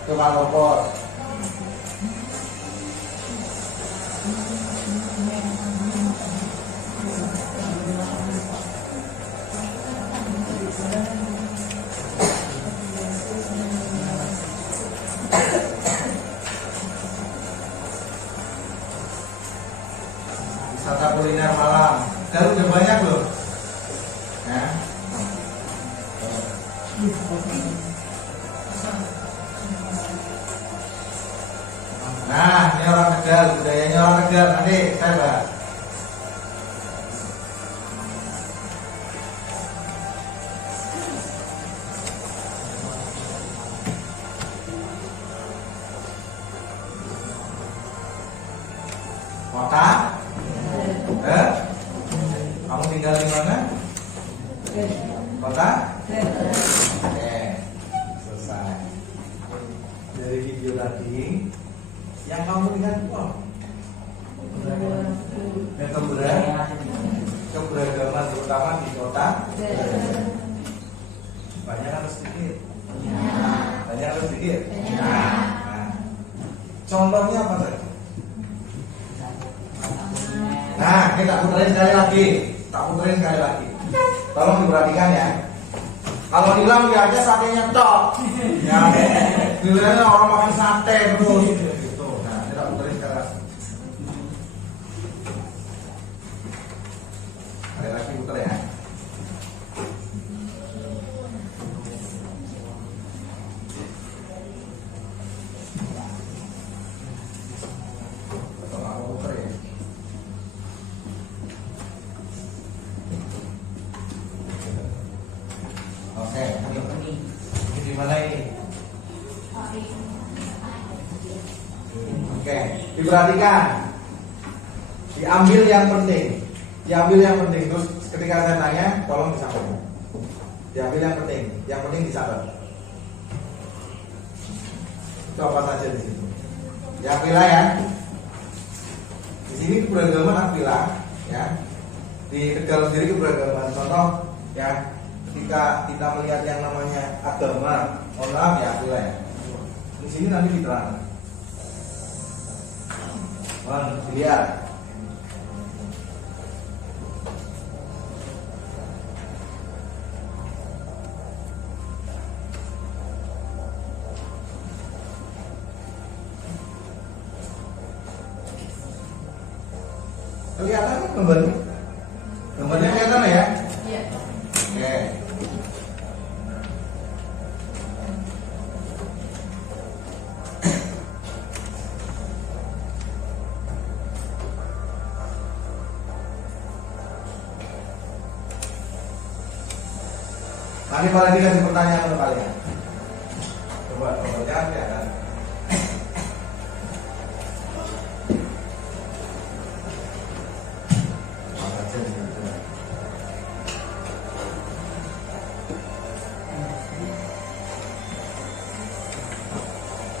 Coba kopos. Wisata kuliner malam. Dan udah banyak loh. Ya. Nah, ini orang Tegal, budayanya orang Tegal. Nanti saya bahas. Kota? Kamu tinggal di mana? Kota? Oke, selesai. Dari video tadi, yang kamu lihat apa? Yang keberagaman terutama di kota. Banyak atau sedikit? Banyak atau sedikit? Nah, contohnya apa saja? Nah, kita puterin sekali lagi. Tak puterin sekali lagi. Tolong diperhatikan ya. Kalau hilang lihatnya satenya tok. Ya, dilihatnya orang makan sate terus. Gitu. Nah, kita puterin sekali lagi. Sekali lagi puter ya. Tolong aku puter ya. Oke, ini di mana ini? Oke, diperhatikan. Diambil yang penting. Diambil yang penting. Terus ketika saya tanya, tolong disampaikan. Diambil yang penting. Yang penting disampaikan. Itu apa saja di situ? Ya, Akila ya. Di sini keberagaman Akila, ya. Di Tegal sendiri keberagaman. Contoh, ya. Ketika kita melihat yang namanya agama, mohon maaf ya Akila ya. Di sini nanti diterang. Lihat. Kelihatan kan gambarnya? Gambarnya kelihatan ya? Iya. Oke. Nanti malah dikasih pertanyaan untuk kalian. Coba jawab ya kan.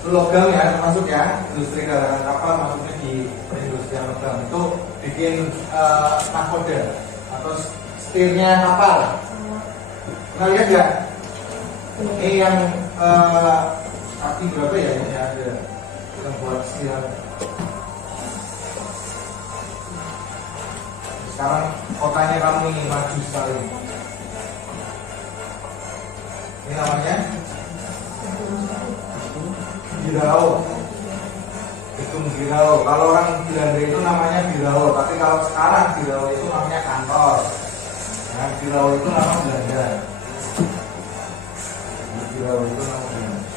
Logam ya, termasuk ya industri galangan kapal, masuknya di perindustrian logam itu bikin nahkoda atau setirnya kapal. Pernah lihat nggak? Ini yang kaki berapa ya ini ada yang buat setir. Sekarang kotanya kamu ini maju sekali. Ini namanya Birao. Gedung Birao. Kalau orang Belanda itu namanya Birao, tapi kalau sekarang Birao itu namanya kantor. Birau itu nama Belanda. Birau itu nama Belanda.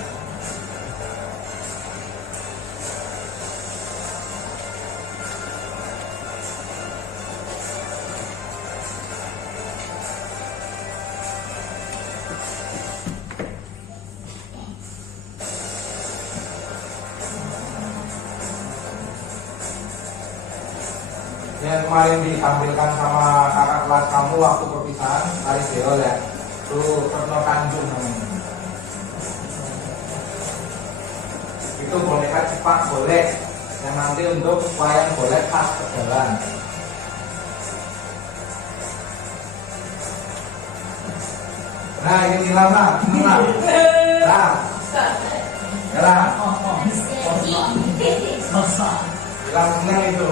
Yang kemarin ditampilkan sama kakak kelas kamu waktu perpisahan hari Deol ya, itu Retno Tanjung namanya. Itu boneka cepak golek yang nanti untuk wayang golek khas Tegalan. Nah ini Nilam lah, Nilam. Nah, ya lah. Nilam senang itu.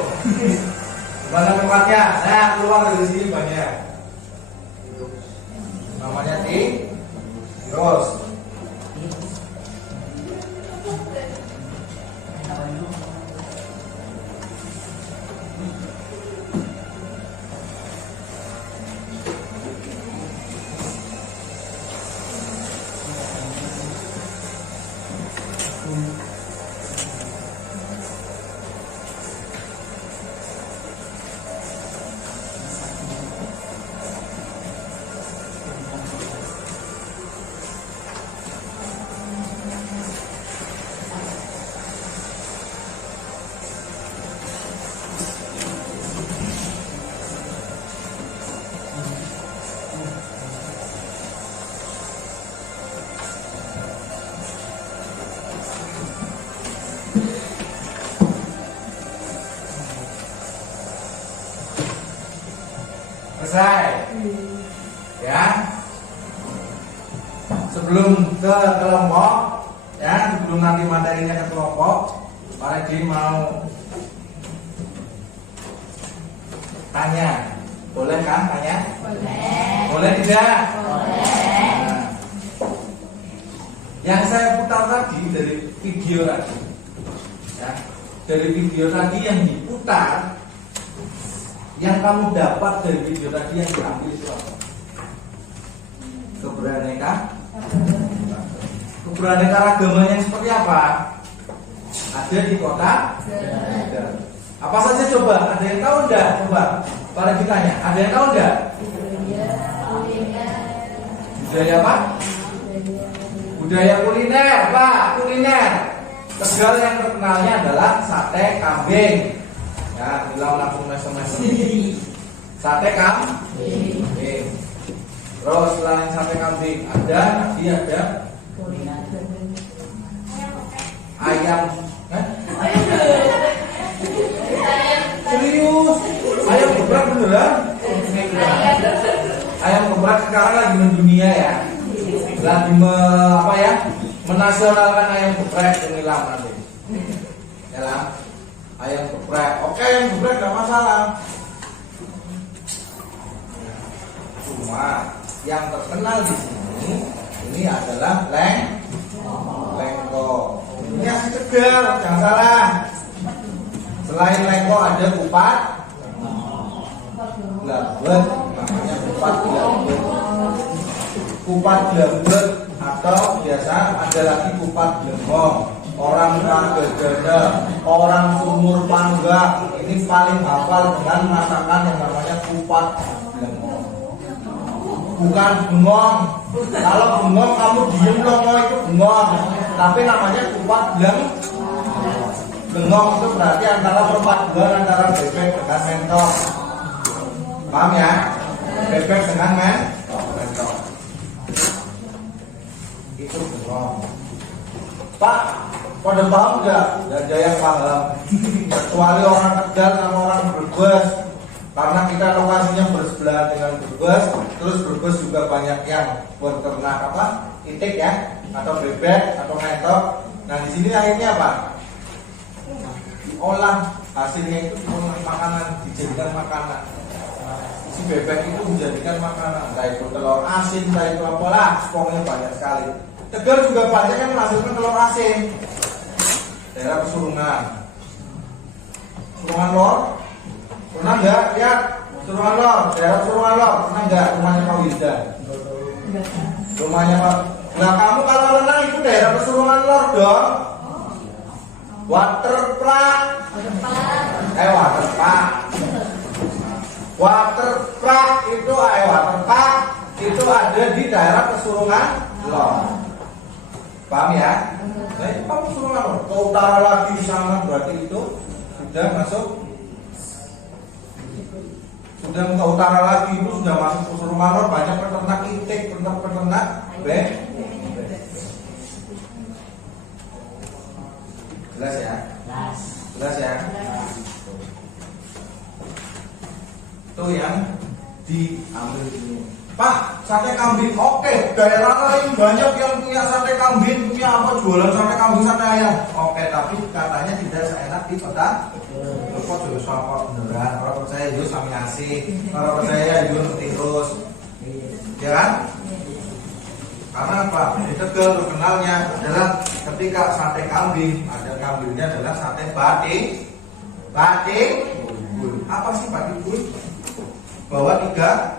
Mana tempatnya? Nah, keluar dari sini banyak. Namanya terus. Selesai. Ya. Sebelum ke kelompok, ya, sebelum nanti materinya ke kelompok, Pak Redi mau tanya. Boleh kan tanya? Boleh. Boleh tidak? Boleh. Nah, yang saya putar tadi dari video tadi, ya, dari video tadi yang diputar, yang kamu dapat dari video tadi yang diambil itu apa? Keberaneka-ragaman yang seperti apa? Ada di kota? Ada. Apa saja coba? Ada yang tahu enggak? Coba para ditanya. Ada yang tahu enggak? Budaya apa? Budaya kuliner, Pak. Kuliner. Tegal yang terkenalnya adalah sate kambing. Ya, bilang langsung mesem-mesem. Sate kambing. Terus selain sate kambing ada ayam. Serius? Ayam geprek beneran? Ayam geprek sekarang lagi mendunia ya. Lagi menasionalkan ayam geprek ini lah nanti. Ya lah. Ayam geprek. Oke, ayam geprek enggak masalah. Cuma yang terkenal di sini ini adalah lengko. Ini asli Tegal, jangan salah. Selain lengko ada kupat glabet, namanya kupat glabet. Kupat glabet atau biasa ada lagi kupat glembong. Orang Ranggagana, orang Sumur Pangga ini paling hafal dengan masakan yang namanya kupat glembong. Bukan bengong. Kalau bengong kamu diem loh, itu bengong. Tapi namanya kupat bengong itu berarti antara perpaduan antara bebek dengan mentok. Paham ya? Bebek dengan mentok. Itu bengong. Pak, pada paham enggak? Dan ada yang paham. Kecuali orang Tegal sama orang Brebes. Karena kita lokasinya bersebelahan dengan Brebes, terus Brebes juga banyak yang berternak itik ya, atau bebek atau mentok. Nah di sini akhirnya apa? Diolah, hasilnya itu diolah makanan, dijadikan makanan. Si bebek itu dijadikan makanan, entah itu telur asin, entah itu apalah, pokoknya banyak sekali. Tegal juga banyak yang menghasilkan telur asin. Daerah Pesurungan, Lor. Pernah enggak lihat Pasuruan Lor, daerah Pasuruan Lor, pernah nggak rumahnya Pak Wilda? Rumahnya Pak. Nah kamu kalau renang itu daerah Pasuruan Lor dong. Waterpark. Waterpark. Waterpark itu waterpark itu ada di daerah Pasuruan Lor. Paham ya? Nah itu Pak Pasuruan Lor. Ke utara lagi sana berarti itu sudah masuk. Sudah ke utara lagi itu sudah masuk Pasuruan Lor, banyak peternak itik, peternak jelas ya? Jelas ya? Itu yang diambil ini. Pak, sate kambing, oke. Daerah lain banyak yang punya sate kambing, punya apa jualan sate kambing, sate ayam. Oke, tapi katanya tidak seenak di kota. Kok juga sama beneran. Kalau percaya itu sami ngasih. Kalau percaya itu ngerti terus. Ya kan? Karena apa? Di Tegal terkenalnya adalah ketika sate kambing, ada kambingnya adalah sate batik. Apa sih batik? Bawa 3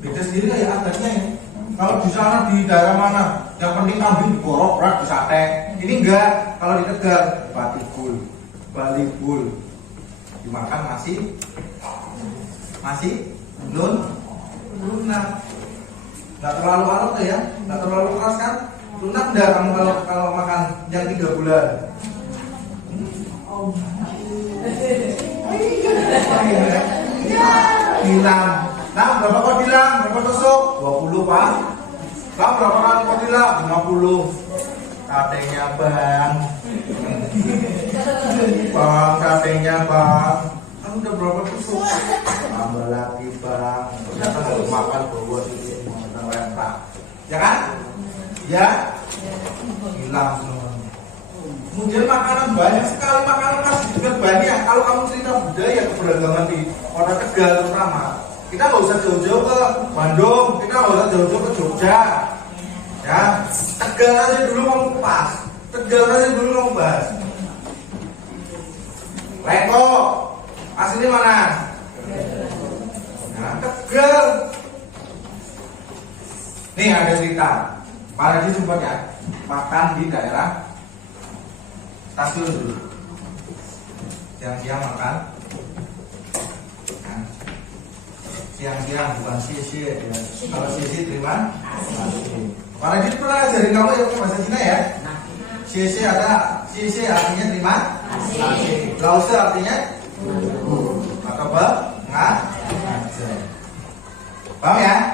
beda sendiri kayak adatnya ya. Kalau di sana di daerah mana, yang penting kambing digorok berat di sate. Ini enggak. Kalau di Tegal batikul, balikul, dimakan masih lunak. Nggak terlalu alot ya, nggak terlalu keras kan? Lunak enggak kamu kalau makan yang 3 bulan? Bilang. Nah, berapa kau bilang? Berapa tusuk? 20 Pak. Bang, berapa kali kau bilang? 50. Katanya Bang. Bang, katanya Bang. Kamu udah berapa tusuk? Tambah lagi Bang. Ternyata kalau makan bawa sedikit mengenai. Ya kan? Ya? Hilang semua. Kemudian makanan banyak sekali, makanan khas juga banyak. Kalau kamu cerita budaya keberagaman di Kota Tegal terutama, kita nggak usah jauh-jauh ke Bandung, kita nggak usah jauh-jauh ke Jogja, ya. Tegal aja dulu mau kupas, Tegal aja dulu mau bahas. Leko, asli mana? Nah, Tegal. Nih ada cerita, Pak Haji sempat ya makan di daerah stasiun dulu. Siang-siang makan. Siang-siang bukan sisi ya. Kalau sisi terima kasih. Pak Radit pernah ajarin kamu yang bahasa Cina ya? Sisi ada sisi artinya terima kasih. Lause artinya maka ngajar. Paham ya?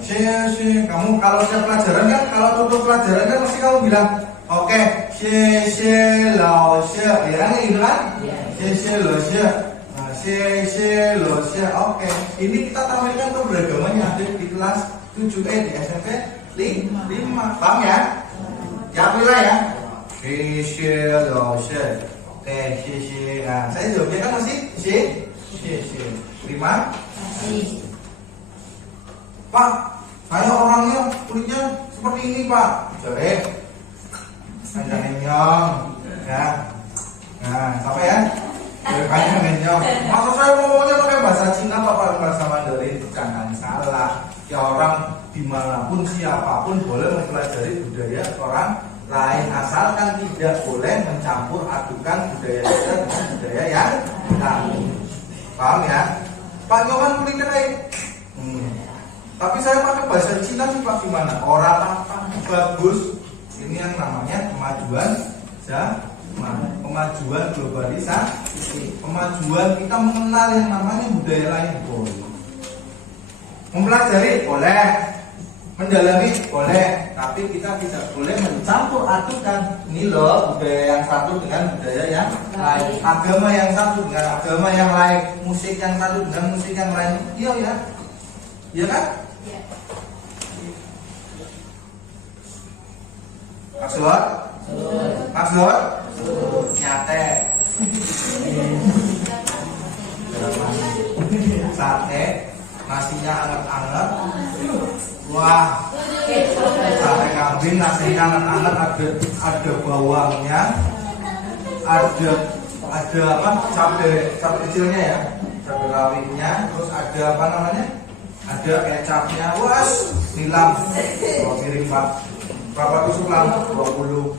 Sisi kamu kalau siap pelajaran kan, kalau tutup pelajaran kan mesti kamu bilang oke, sisi lause ya gitu kan? Sisi lause. Oke. Ini kita tampilkan keberagaman yang ada di kelas 7E di SMP 5. Paham ya? Ya, pilih ya. Oke, nah, saya jawabnya kan masih terima kasih. Pak, saya orangnya kulitnya seperti ini Pak. Jelek. Panjang ya. Nah, apa ya? Maksud saya ngomongnya pakai bahasa Cina apa bahasa Mandarin? Jangan salah. Ya orang dimanapun siapapun boleh mempelajari budaya orang lain, asalkan tidak boleh mencampur adukan budaya kita dengan budaya yang lain. Paham ya? Pak Nyoman kulitnya kayak tapi saya pakai bahasa Cina sih Pak, gimana? Orang apa bagus. Ini yang namanya kemajuan kemajuan globalisasi, kemajuan kita mengenal yang namanya budaya lain boleh, mempelajari boleh, mendalami boleh, tapi kita tidak boleh mencampur adukan ini loh budaya yang satu dengan budaya yang lain, agama yang satu dengan agama yang lain, musik yang satu dengan musik yang lain. Iya ya, iya kan? Maksud nyate sate nasinya anget-anget. Wah, sate kambing nasinya anget-anget, ada bawangnya, ada apa cabai kecilnya ya, cabai rawitnya, terus ada apa namanya? Ada kecapnya, was, nilam. 2 piring Pak. Berapa tusuk lam? 20.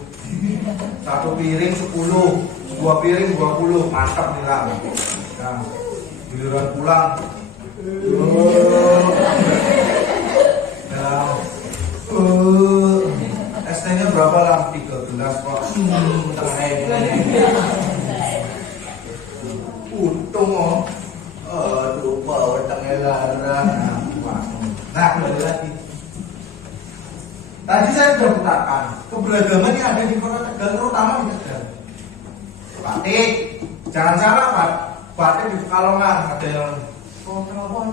1 piring 10, 2 piring 20, mantap nilam. Nah, giliran pulang. ST-nya berapa lam? 3 gelas kok. Untung oh. Aduh, bawa tengah larang. Nah, kembali lagi. Tadi saya sudah katakan keberagaman yang ada di Kota Tegal, terutama di Tegal. Batik, jangan salah Pak. Batik di Pekalongan ada yang Pekalongan,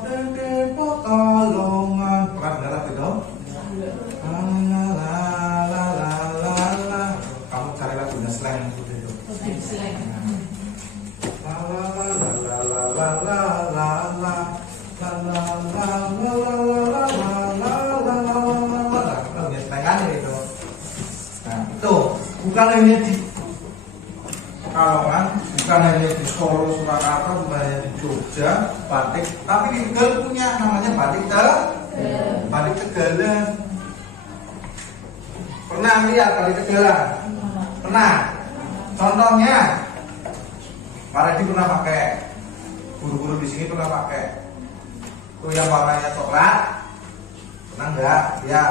bukan benar lagu itu? Kamu cari lagunya slang seperti itu. Bukan hanya di Pekalongan, bukan hanya di Solo, Surakarta, bukan hanya di Jogja, batik, tapi di Tegal punya namanya batik Tegalan. Pernah lihat batik Tegalan? Pernah. Contohnya, Pak Redi pernah pakai, guru-guru di sini pernah pakai. Itu yang warnanya coklat, pernah enggak? Ya.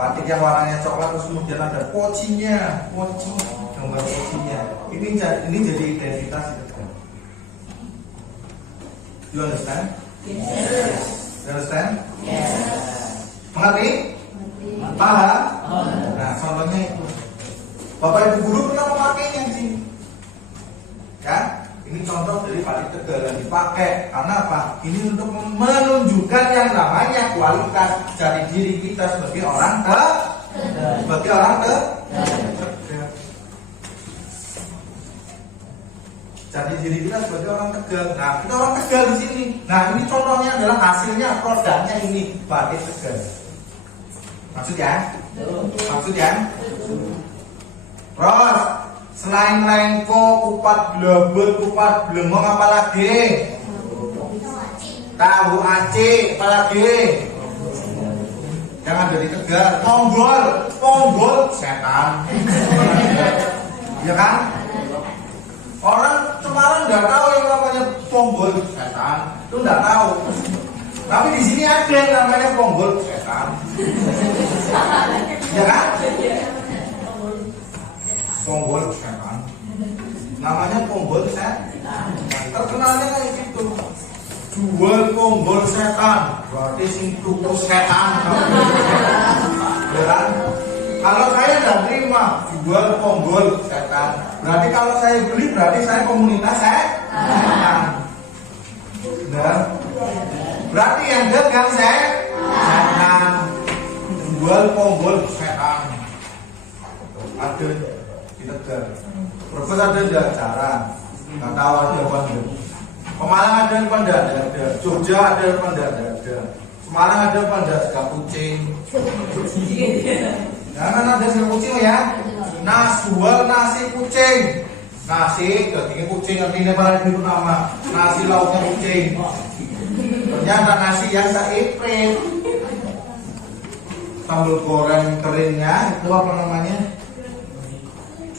Batik yang warnanya coklat terus kemudian ada pocinya, gambar pocinya. Ini jadi identitas itu. You understand? Yes. You understand? Yes. Mengerti? Paham? Nah, contohnya itu. Bapak Ibu guru pernah memakainya di sini. Ya, ini contoh dari batik Tegal yang dipakai. Karena apa? Ini untuk menunjukkan yang namanya kualitas jati diri kita sebagai orang Tegal. Jati diri kita sebagai orang Tegal. Nah, kita orang Tegal di sini. Nah, ini contohnya adalah hasilnya, produknya ini batik Tegal. Maksudnya? Terus selain lengko, kupat blebet, kupat blengong, apa lagi? Tahu aci, apa lagi? Yang ada di Tegal, ponggol, setan. Ya kan? Orang Semarang nggak tahu yang namanya ponggol, setan. Itu nggak tahu. Tapi di sini ada yang namanya ponggol, setan. Ya kan? Ponggol setan. Namanya ponggol setan. Terkenalnya kayak gitu. Jual ponggol setan, berarti sing tuku setan. Ya kan? Kalau saya tidak terima jual ponggol setan, berarti kalau saya beli berarti saya komunitas setan. Benar? Berarti yang dagang setan. Jual ponggol setan. Ada di Tegal. Brebes ada di Jarang. Nggak tahu ada apa enggak. Pemalang ada apa enggak? Ada. Jogja ada apa enggak? Ada. Semarang ada apa enggak? Sega kucing. Jangan ada sega kucing ya. Jual nasi kucing. Nasi dagingnya kucing, artinya para itu nama. Nasi lauknya kucing. Ternyata nasi yang saiprit. Sambal goreng keringnya itu apa namanya?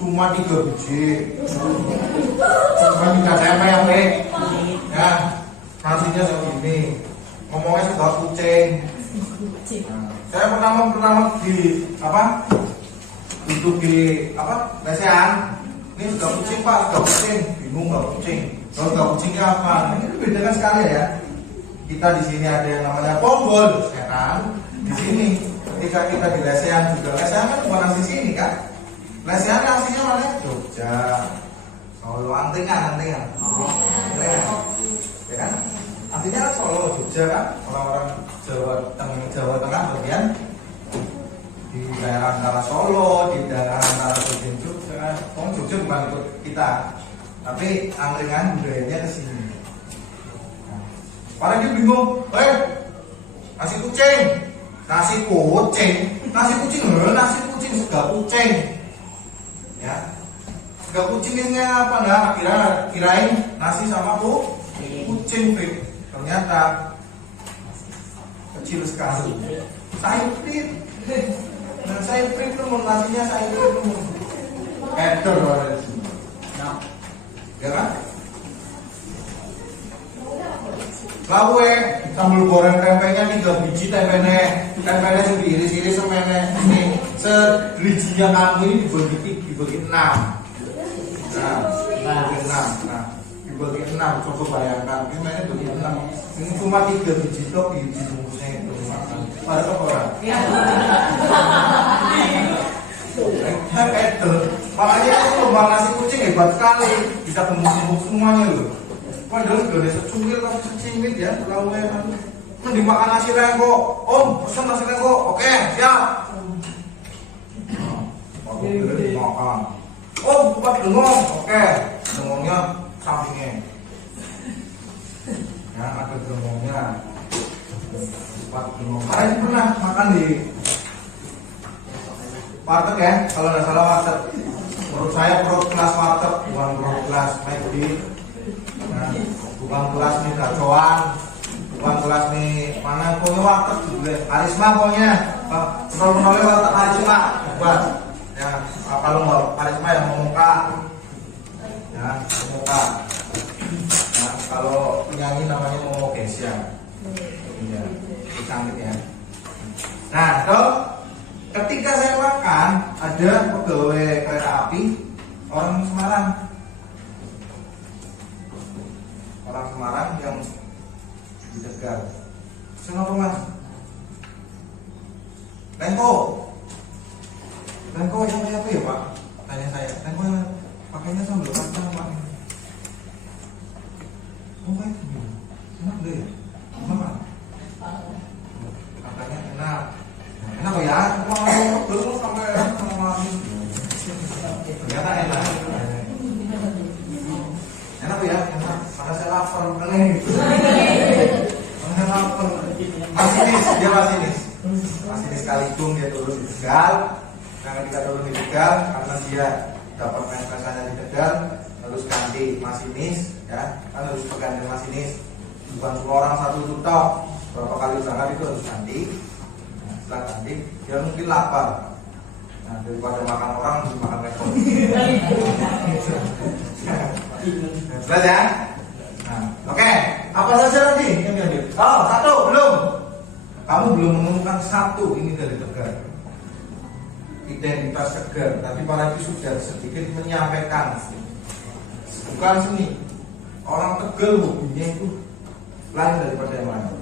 Cuma 3 biji. Cuma 3 tempe ya. Nasinya segini. Ngomongnya sega kucing. Nah, saya pertama di apa? Duduk di apa? Lesehan. Ini sega kucing Pak, sega kucing. Bingung sega kucing. Kalau sega kucingnya apa? Nah, ini bedakan sekali ya. Kita di sini ada yang namanya ponggol, setan. Di sini ketika kita di lesehan juga, lesehan kan bukan nasi sini kan? Lesehan aslinya mana? Jogja, Solo, Angtingan. Ya kan? Artinya kan Solo, Jogja kan? Orang-orang Jawa Tengah bagian di daerah antara Solo, di daerah antara bagian Jogja. Jogja bukan ikut kita, tapi Angtingan budayanya ke sini. Para dia bingung, nasi kucing, nasi kucing, sega kucing. Ya, sega kucingnya apa? Nah, kirain nasi sama Kucing Fik. Ternyata kecil sekali. Saiprit. Nah, saiprit itu nasinya saiprit itu. Eder orang itu. Ya kan? Lalu sambal goreng tempenya 3 biji tempenya yang diiris-iris semene ini sedrijinya kamu ini dibagi 6. Nah, dibagi 6. Nah, dibagi 6 coba bayangkan ini mainnya dibagi 6. Ini cuma 3 biji tok dibungkusnya itu makan. Ada apa orang? Makanya itu lomba nasi kucing hebat sekali, bisa gembuk-gembuk semuanya loh. Padahal sudah ada secungkil tapi secingkil ya, terlalu enak. Mending makan nasi rengko, Om, pesen nasi rengko, oke, siap. Makan. Om, buat dengong, oke, dengongnya sampingnya. Ya, ada dengongnya. Buat dengong. Kalian pernah makan di warteg ya? Kalau nggak salah warteg. Menurut saya perut kelas warteg, bukan perut kelas McD. Nah, bukan kelas nih gacoan, bukan kelas nih mana pokoknya warteg juga. Karisma pokoknya. Menolak warteg karisma, buat. Ya, kalau nggak karisma yang memuka, ya memuka. Nah, kalau penyanyi namanya Momo Gesya. Iya, cantik ya. Nah, tuh. Ketika saya makan, ada pegawai kereta api orang Semarang. Orang Semarang yang di Tegal. Kenapa Mas? Lengko yang apa ya Pak? Tanya saya. Lengko pakainya sambal kacang Pak. Oh baik, enak deh ya? Gimana? Katanya enak. Enak ya? Belum sampai ternyata enak. Enak ya? Enak. Karena saya lapar nih. Saya lapar. Masinis, dia masinis. Masinis Kaligung, dia turun di Tegal. Nah, ketika turun di Tegal, karena dia dapat mes-mesannya di Tegal, harus ganti masinis, ya, kan harus berganti masinis. Bukan semua orang satu tutok. Berapa kali berangkat itu harus ganti. Setelah ganti, dia mungkin lapar. Nah, daripada makan orang, harus makan rekor. Jelas ya? Nah, oke. Apa saja lagi yang diambil? Oh, 1 belum. Kamu belum menemukan 1 ini dari Tegal. Identitas Tegal. Tadi para itu sudah sedikit menyampaikan. Bukan seni. Orang Tegal hobinya itu lain daripada yang lain.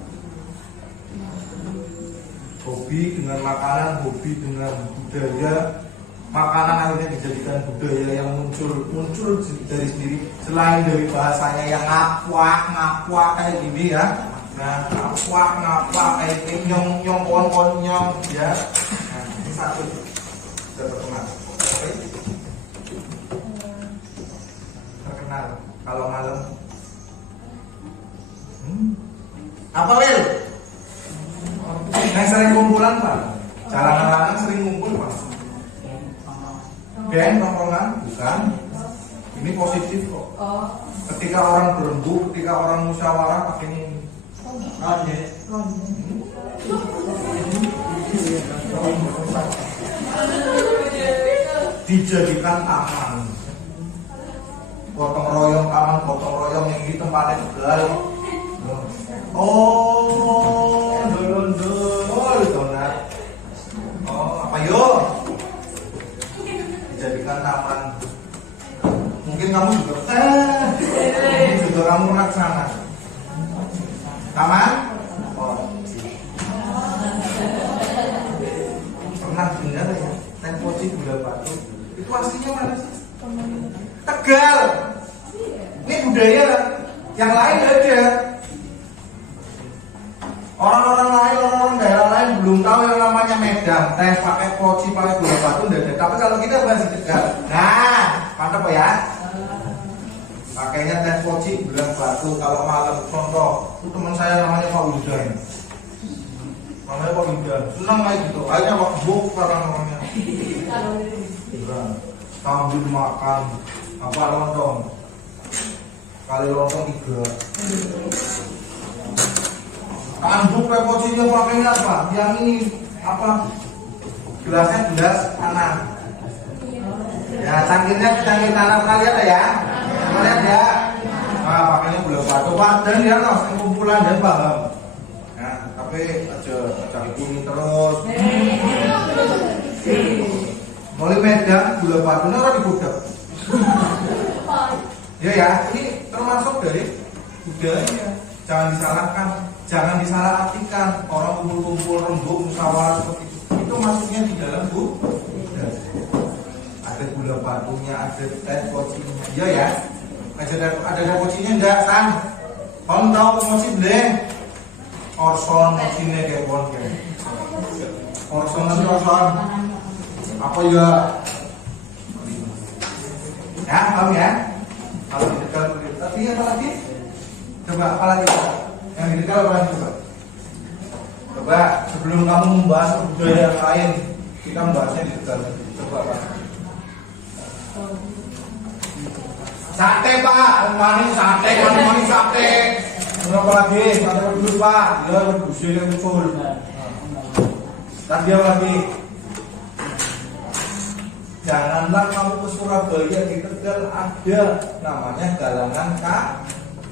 Hobi dengan makanan, hobi dengan budaya. Makanan akhirnya dijadikan budaya yang muncul dari sendiri. Selain dari bahasanya yang ngapuak kayak gini ya. Nah, ngapuak kayak nyong kon ya. Nah, ini 1 sudah terkenal. Terkenal kalau malam. Apa Lil? Yang sering kumpulan Pak. Jalanan sering ngumpul Pak. Geng tongkrongan bukan. Ini positif kok. Ketika orang berembuk, ketika orang musyawarah pakai ini. Dijadikan taman. Gotong royong yang di tempatnya Tegal. Oh, dol donat. Oh, apa yo? Dijadikan taman. Mungkin kamu juga kamu pernah ke sana. Taman? Oh. Pernah dengar ya? Teh poci gula batu. Itu aslinya mana sih? Tegal. Ini budaya yang lain ada. Orang-orang daerah lain belum tahu yang namanya Medan, teh pakai poci, pakai gula batu, enggak ada. Tapi kalau kita bahas di Tegal, nah, mantap ya. Pakainya teh poci, gula batu. Kalau malam contoh, itu teman saya namanya Pak Wildan. Senang kayak gitu. Akhirnya Pak Buk orang-orangnya. Sambil makan apa lontong. kali lontong 3. Tanduk reposisinya pakainya apa? Yang ini apa? Gelasnya gelas tanah. Ya, cangkir tanah kali ada ya. Lihat ya. Nah, pakainya gula batu dan dia loh, kumpulan dan paham. Nah, tapi aja cari kuning terus. Mulai Medan gula batunya orang dibudak. Ya ya, ini termasuk dari budaya. Jangan disalahartikan. Orang kumpul-kumpul rembuk musyawarah seperti itu masuknya di dalam budaya. Ada gula batunya, ada teh kocinya. Iya ya. Ada kocinya enggak kan? Kamu tahu koci bleh? Orson kocinya kayak bon kayak. Orson. Apa ya? Ya, kamu ya? Kalau di dekat tapi apa lagi? Coba apa lagi? Yang di dekat apa lagi coba? Coba sebelum kamu membahas budaya yang lain, kita membahasnya di dekat. Coba apa? Sate Pak, manis sate, manis sate. Apa lagi? Sate dulu Pak, dia berbusnya muncul. Tadi apa lagi? Janganlah kamu ke Surabaya, di Tegal ada namanya galangan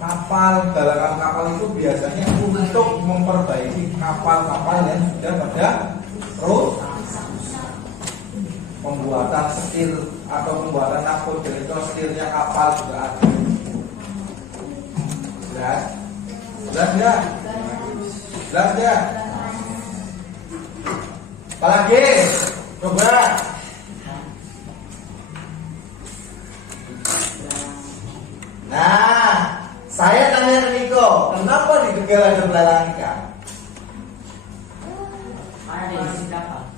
kapal. Galangan kapal itu biasanya untuk memperbaiki kapal-kapal yang sudah pada rusak. Pembuatan setir atau pembuatan navigator setirnya kapal juga ada. Jelas ya? Jelas ya? Apalagi? Coba. Nah, saya tanya ke Niko, kenapa di Tegal ada belalang ikan?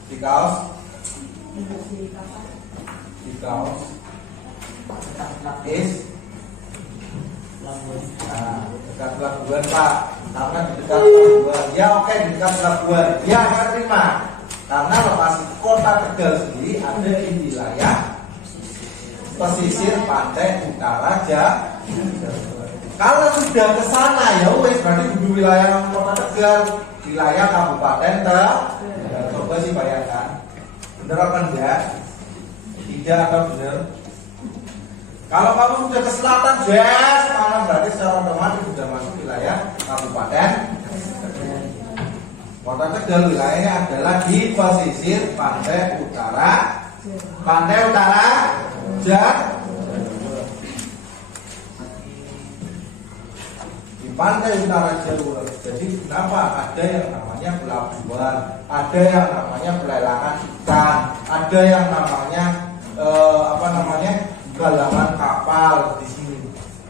Di kaos. Di kaos. Dekat pelabuhan Pak. Karena di dekat pelabuhan. Ya oke, di dekat pelabuhan. Ya saya terima. Karena lokasi kota Tegal sendiri ada di wilayah pesisir pantai utara Jawa. Kalau sudah ke sana ya wes berarti di wilayah kota Tegal, wilayah kabupaten Tegal. Coba sih bayangkan, bener apa enggak? Tidak atau bener? Kalau kamu sudah ke selatan, yes, mana berarti secara otomatis sudah masuk wilayah kabupaten kota Tegal. Wilayahnya adalah di pesisir pantai utara Jawa. Pantai utara Jawa. Jadi kenapa ada yang namanya pelabuhan, ada yang namanya pelelangan ikan, ada yang namanya galangan kapal di sini.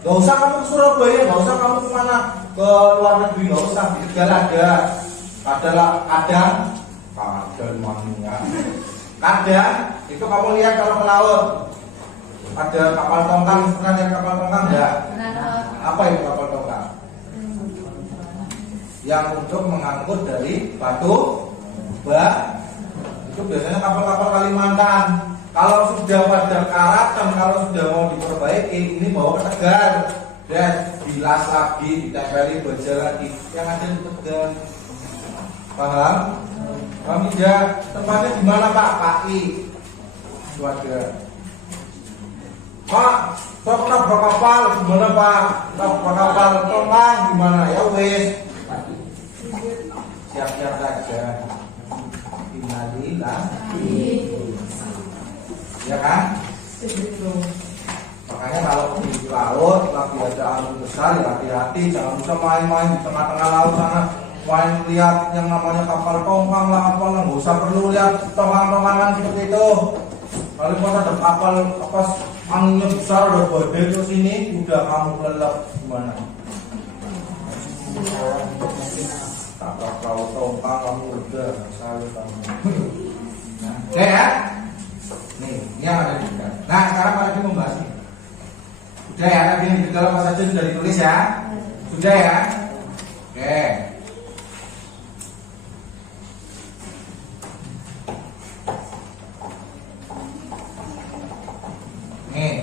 Gak usah kamu ke Surabaya, gak usah kamu kemana ke luar negeri, gak usah. Di Tegal ada itu kamu lihat kalau ke laut ada kapal tongkang, pernah lihat kapal tongkang enggak? Apa itu kapal tongkang? Yang untuk mengangkut dari batu itu biasanya kapal-kapal Kalimantan. Kalau sudah pada karatan, kalau sudah mau diperbaiki, ini bawa ke Tegal dan bilas lagi, ditempeli baja lagi yang ada di Tegal. Paham? Paham tidak? Tempatnya di mana Pak? PAI itu ada. Pak, saya pernah berkapal gimana Pak? Berkapal tongkang gimana? Ya wes, siap-siap saja. Innalillah. Ya kan? Makanya kalau di laut lagi ada angin besar, ya hati-hati, jangan bisa main-main di tengah-tengah laut sana. Main lihat yang namanya kapal tongkang lah, apalah, nggak usah perlu lihat tongkang-tongkangan seperti itu. Kalau ada kapal apa anginnya besar, udah badai terus ini, udah kamu kelelep gimana? Kapal perahu tongkang kamu udah salah kamu. Oke ya? Nih, ini yang ada di dekat. Nah, sekarang Pak Adi membahas ini. Sudah ya, tadi yang di dalam apa saja sudah ditulis ya? Sudah ya? Oke. Nih,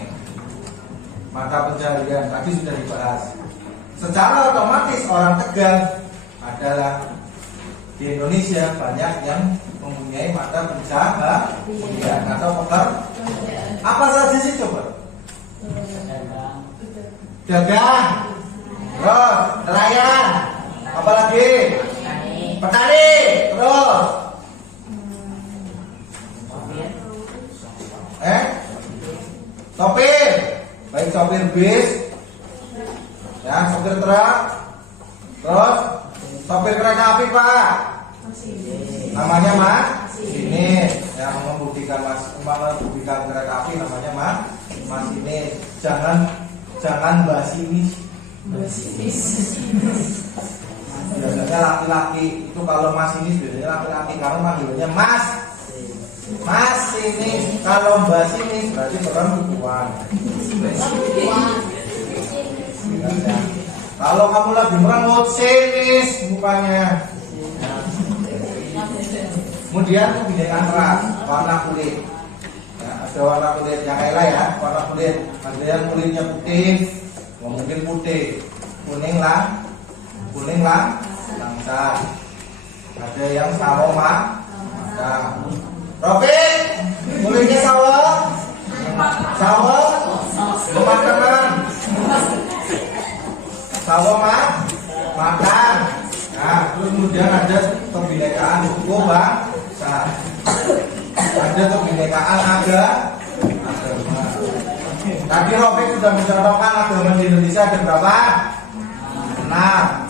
mata pencarian kalian tadi sudah dibahas. Secara otomatis orang Tegal adalah di Indonesia banyak yang mempunyai mata pencahayaan atau pekerjaan. Apa saja sih coba? Dagang, terus nelayan, apalagi petani, terus sopir, baik sopir bis, ya sopir truk, terus sopir kereta api pak, namanya masinis, yang mengemudikan kereta api namanya masinis. Jangan basinis. Biasanya laki-laki itu kalau masinis biasanya laki-laki, kalau manggilnya mas. Masinis, kalau basinis berarti perempuan. Kalau kamu lagi merengut, sinis mukanya. Kemudian kebinekaan ras, warna kulit. Ya, ada warna kulit yang Ella ya, warna kulit. Ada yang kulitnya putih, mungkin putih, kuning langsat. Ada yang sawo matang. Rofik, kulitnya sawo kematangan. Sawo matang. Nah, terus kemudian ada kebinekaan suku bangsa. Ada kebinekaan agama. Tadi Rofik sudah mencontohkan agama di Indonesia ada berapa? 6.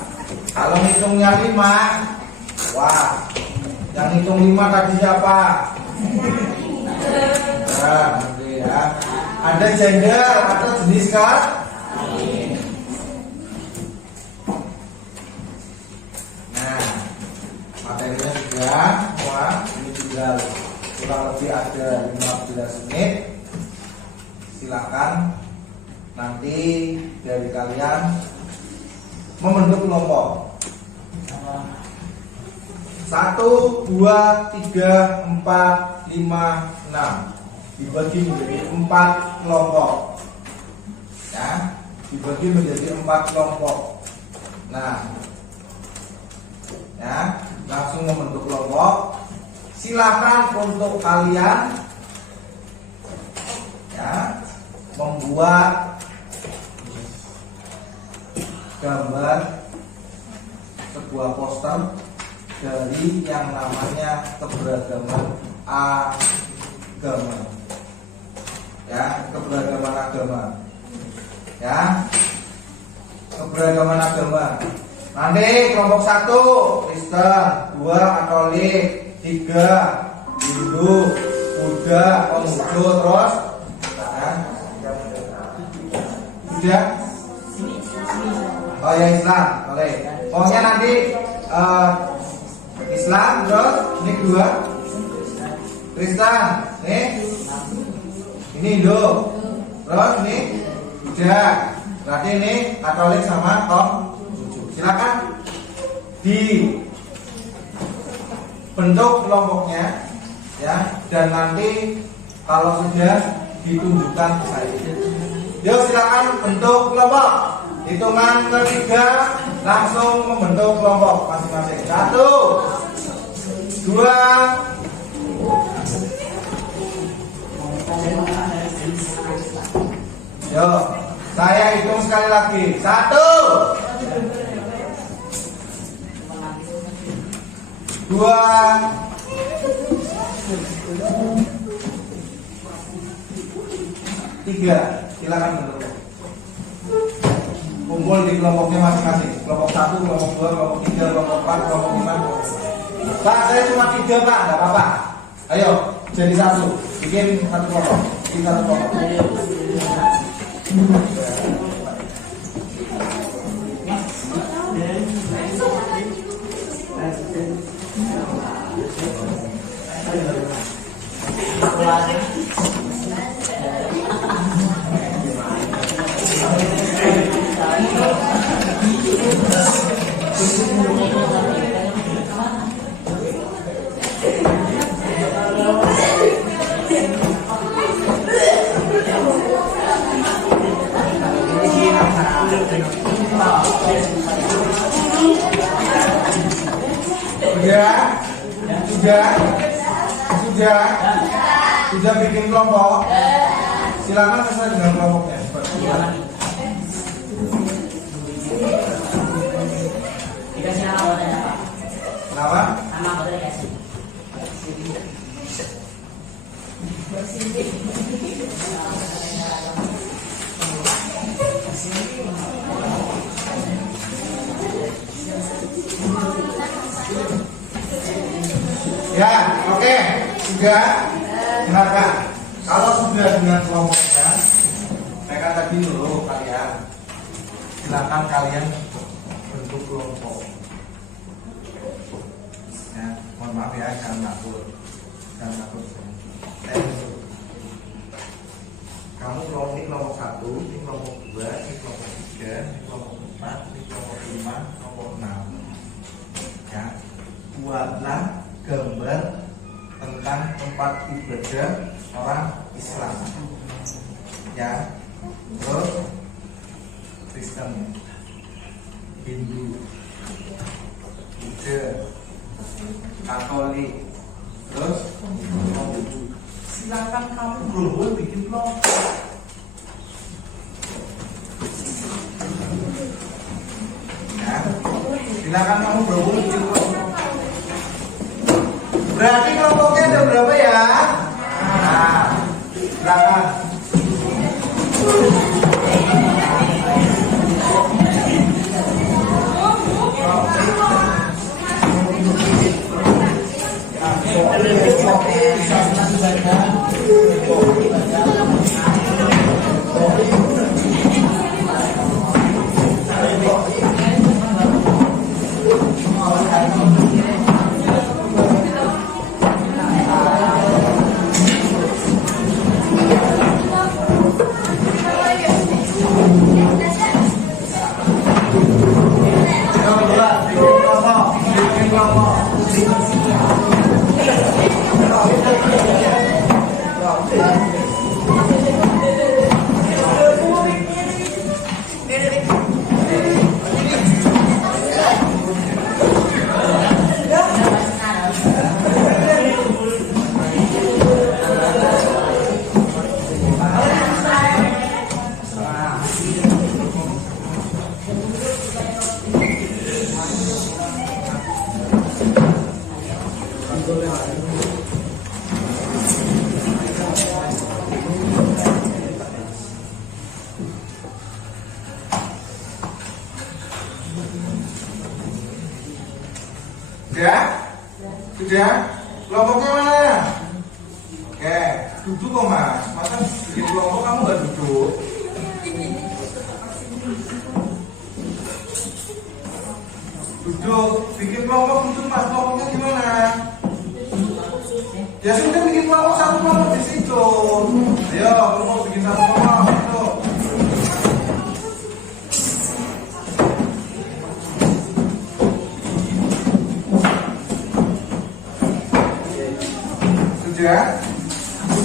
Kalau hitungnya 5, wah, yang hitung 5 tadi siapa? Nah, ya. Ada gender atau jenis kelamin. Nah, materinya sudah, wah, ini tinggal kurang lebih ada 15 menit. Silakan nanti dari kalian membentuk kelompok 1, 2, 3, 4, 5, 6 dibagi menjadi 4 kelompok ya, dibagi menjadi 4 kelompok. Nah ya, langsung membentuk kelompok. Silakan untuk kalian ya membuat gambar sebuah poster dari yang namanya keberagaman agama ya, keberagaman agama ya, keberagaman agama. Nanti kelompok 1 Kristen, 2 Katolik, 3 Hindu, Buddha, Konghucu, terus sudah? Oh ya, Islam, boleh. Pokoknya nanti Islam, terus ini 2 Kristen, ini Hindu, terus ini Buddha. Berarti ini Katolik sama Konghucu. Silakan dibentuk kelompoknya ya, dan nanti kalau sudah ditunjukkan ke saya. Yuk silakan bentuk kelompok. Hitungan ketiga langsung membentuk kelompok masing-masing. 1, 2. Yuk, saya hitung sekali lagi. 1, 2, 3. Silakan bentuk. Kumpul di kelompoknya masing-masing. Kelompok 1, kelompok 2, kelompok 3, kelompok 4, kelompok 5. Pak, saya cuma 3 Pak, nggak apa-apa. Ayo, jadi 1. Bikin 1 kelompok. Bikin 1 kelompok. Sudah bikin kelompok. Silakan sesuai dengan kelompoknya. Dikasih nama anggotanya Pak. Kenapa? Nama anggota dikasih. Ya, oke. Sudah. Dengarkan. Kalau sudah dengan kelompoknya, saya katakan dulu kalian. Silakan kalian bentuk kelompok. Ya, mohon maaf ya, jangan takut. Kamu kelompok ini kelompok 1, ini kelompok 2, ini kelompok 3, ini kelompok 4, ini kelompok 5, kelompok 6. Ya, buatlah gambar tentang tempat ibadah orang Islam. Ya, terus Kristen, Hindu, Buddha, Katolik, terus silakan kamu berbuat bikin kelompok. Ya, silakan kamu berbuat bikin kelompok. Berarti kelompoknya ada berapa ya? Nah, silakan. Sudah? Kelompoknya mana? Oke, duduk kok mas. Masa bikin kelompok kamu gak duduk? Duduk, bikin kelompok duduk mas. Kelompoknya gimana? Ya sudah bikin kelompok satu kelompok di situ. Ayo, kelompok bikin satu kelompok. Itu.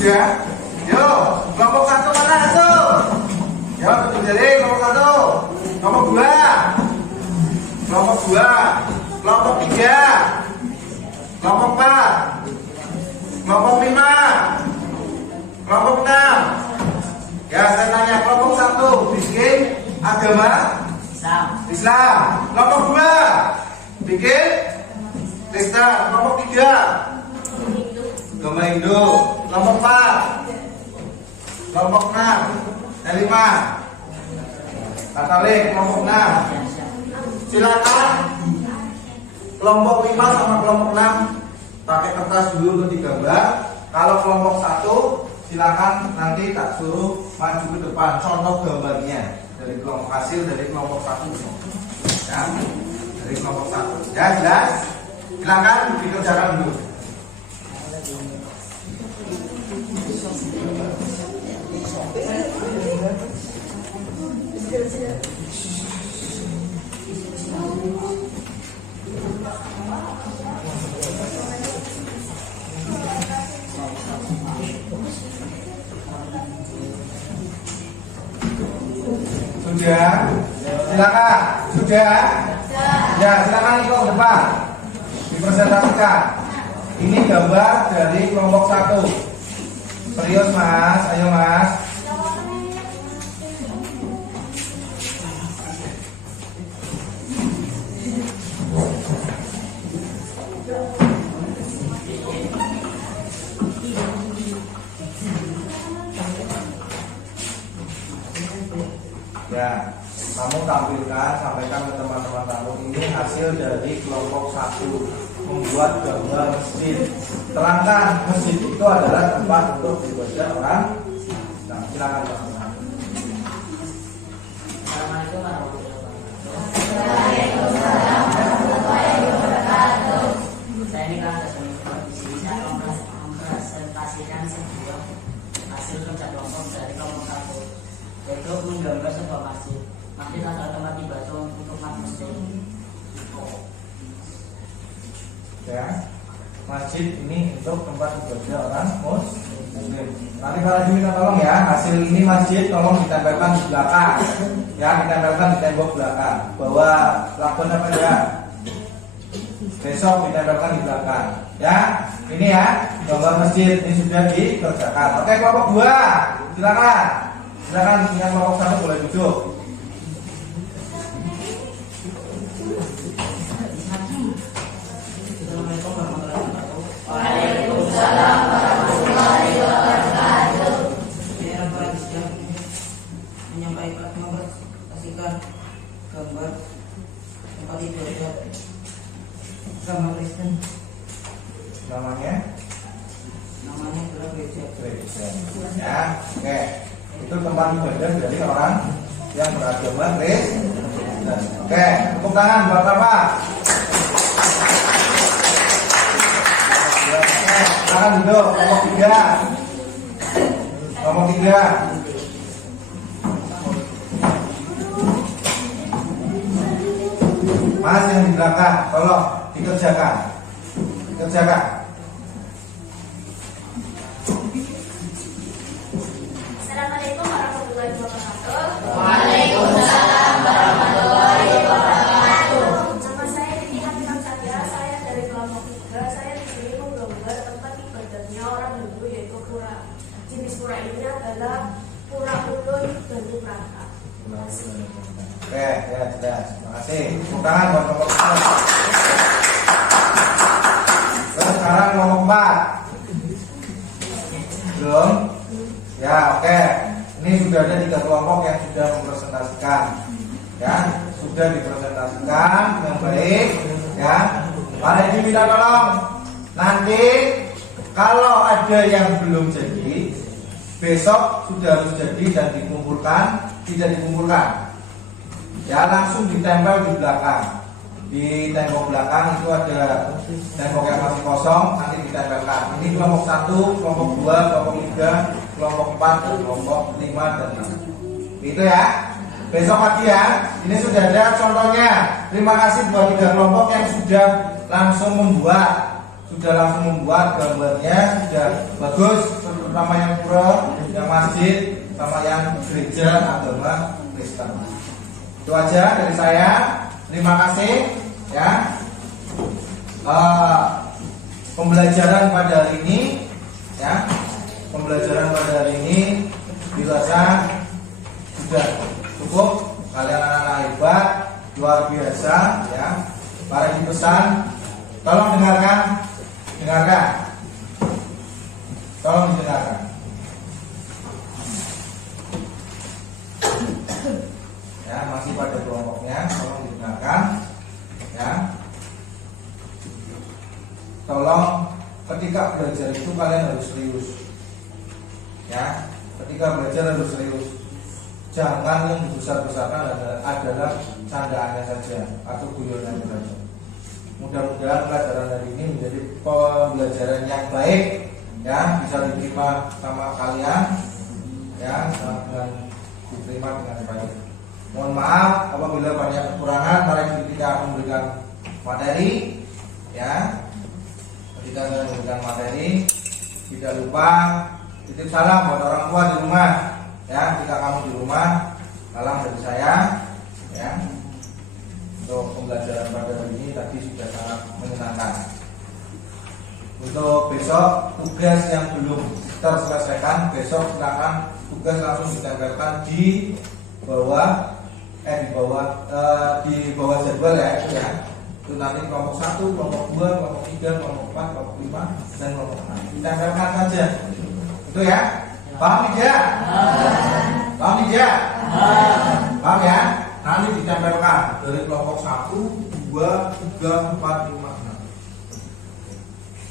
Sudah? Yo, kelompok 1 mana itu? Yo, tutup jari, kelompok 1. Kelompok 2. Kelompok 2. Kelompok 3. Kelompok 4. Kelompok 5. Kelompok 6. Ya, saya tanya, kelompok 1 bikin agama Islam. Kelompok 2 bikin Kristen. Kelompok 3 agama Hindu. Kelompok 4, kelompok 6, dan 5 Katolik. Kelompok 6. Silakan kelompok 5 sama kelompok 6 pakai kertas dulu untuk digambar. Kalau kelompok 1 silakan nanti tak suruh maju ke depan contoh gambarnya dari kelompok hasil dari kelompok 1 ya, dari kelompok 1 ya, jelas. Silakan dikerjakan dulu. Sudah? Silakan. Sudah? Ya, silakan ikut ke depan. dipresentasikan. Ini gambar dari kelompok 1. Serius Mas, ayo Mas. Ya, kamu tampilkan, sampaikan ke teman-teman kamu, ini hasil dari kelompok 1 membuat gambar masjid. Terangkan masjid itu adalah tempat untuk beribadah orang. Nah, silakan teman-teman. Assalamualaikum warahmatullahi wabarakatuh. Saya ini kelas dasar di sini saya mempresentasikan sebuah hasil kerja kelompok dari kelompok 1, yaitu menggambar sebuah masjid. Masjid adalah tempat ibadah untuk umat muslim. Ya, masjid ini untuk tempat ibadah orang muslim. Nanti para minta tolong ya, hasil ini masjid tolong ditempelkan di belakang. Ya, ditempelkan di tembok belakang. Bahwa lakon apa ya? Besok ditempelkan di belakang. Ya, ini ya gambar masjid ini sudah dikerjakan. Oke, kelompok 2, silakan. Silakan yang kelompok 1 boleh duduk. Waalaikumsalam warahmatullahi wabarakatuh. Saya Rabbal Islam menyampaikan mempresentasikan gambar tempat ibadah agama Kristen. Namanya Adalah gereja. Ya, oke. Itu tempat ibadah dari orang yang beragama Kristen. Oke, tepuk tangan buat apa? Silakan duduk, kelompok 3. Kelompok 3. Mas yang di belakang, tolong dikerjakan. Dikerjakan. Assalamualaikum warahmatullahi wabarakatuh. Waalaikumsalam warahmatullahi wabarakatuh. Nama saya Dini Hafifah Satya. Saya dari kelompok 3. Saya di sini menggambar tempat ibadahnya orang Hindu, yaitu pura. Jenis pura ini adalah Pura Ulun Batu Praka. Oke, ya sudah. Terima kasih. Tepuk tangan buat kelompok 3. Terus sekarang kelompok 4. Belum? Ya, oke. Ini sudah ada 3 kelompok yang sudah mempresentasikan. Ya, sudah dipresentasikan dengan baik. Ya, para ini minta tolong. Nanti kalau ada yang belum jadi, besok sudah harus jadi dan dikumpulkan. Tidak dikumpulkan. Ya, langsung ditempel di belakang. Di tembok belakang itu ada tembok yang masih kosong, nanti ditempelkan. Ini kelompok 1, kelompok 2, kelompok 3, kelompok 4, dan kelompok 5 dan 6. Itu ya. Besok pagi ya. Ini sudah ada contohnya. Terima kasih buat 3 kelompok yang sudah langsung membuat. Gambarnya sudah bagus, terutama yang pura, yang masjid, sama yang gereja agama Kristen. Itu aja dari saya. Terima kasih ya. Pembelajaran pada hari ini ya. Pembelajaran pada hari ini dirasa sudah cukup. Kalian anak-anak hebat, luar biasa ya. Para ibu pesan, tolong dengarkan. Tolong didengarkan. Ya, masih pada kelompoknya, tolong didengarkan. Ya. Tolong ketika belajar itu kalian harus serius. Ya, ketika belajar harus serius. Jangan yang dibesar-besarkan adalah candaannya saja atau guyonannya saja. Mudah-mudahan pelajaran hari ini menjadi pembelajaran yang baik, ya, bisa diterima sama kalian, ya, dengan diterima dengan baik. Mohon maaf apabila banyak kekurangan. Mari ketika memberikan materi, ya, ketika saya memberikan materi, tidak lupa titip salam buat orang tua di rumah, ya. Jika kamu di rumah, salam dari saya, ya. Untuk pembelajaran pada hari ini tadi sudah sangat menyenangkan. Untuk besok tugas yang belum terselesaikan, besok silakan tugas langsung ditempelkan di bawah di bawah jadwal ya itu ya. Itu nanti kelompok 1, kelompok 2, kelompok 3, kelompok 4, kelompok 5 dan kelompok 6. Ditempelkan saja. Itu ya. Paham tidak? Paham tidak? Paham ya? Nanti ditempelkan dari kelompok 1, 2, 3, 4, 5, 6.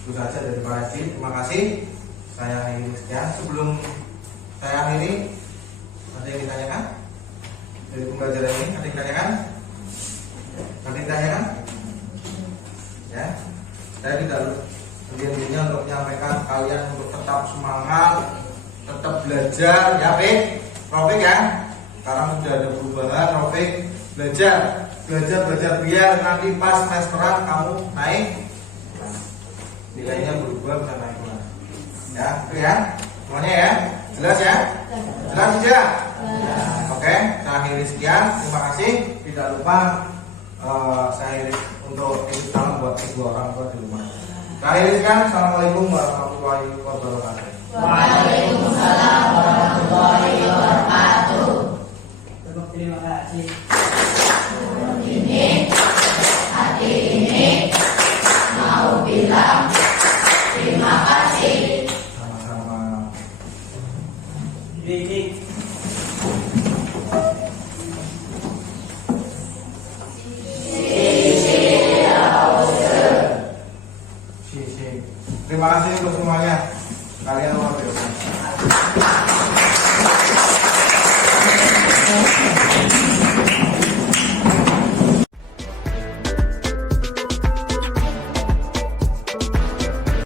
Itu saja dari Pak Haji. Terima kasih. Saya akhiri sekian. Sebelum saya akhiri, ada yang ditanyakan? Dari pembelajaran ini, ada yang ditanyakan? Ada yang ditanyakan? Ya, saya tidak henti-hentinya untuk menyampaikan kalian untuk tetap semangat, tetap belajar, ya Rofik ya. Sekarang sudah ada perubahan, Rofik belajar biar nanti pas semesteran kamu naik nilainya berubah bisa naik kelas. Ya, itu ya, semuanya ya, jelas ya, jelas tidak? Oke, saya akhiri sekian. Terima kasih. Tidak lupa saya akhiri untuk ikut salam buat kedua orang tua di rumah. Saya akhiri sekian. Assalamualaikum warahmatullahi wabarakatuh. Waalaikumsalam warahmatullahi wabarakatuh. Terima kasih. Hati ini mau bilang terima kasih. Sama-sama. Ini Terima kasih untuk semuanya. Kalian luar biasa.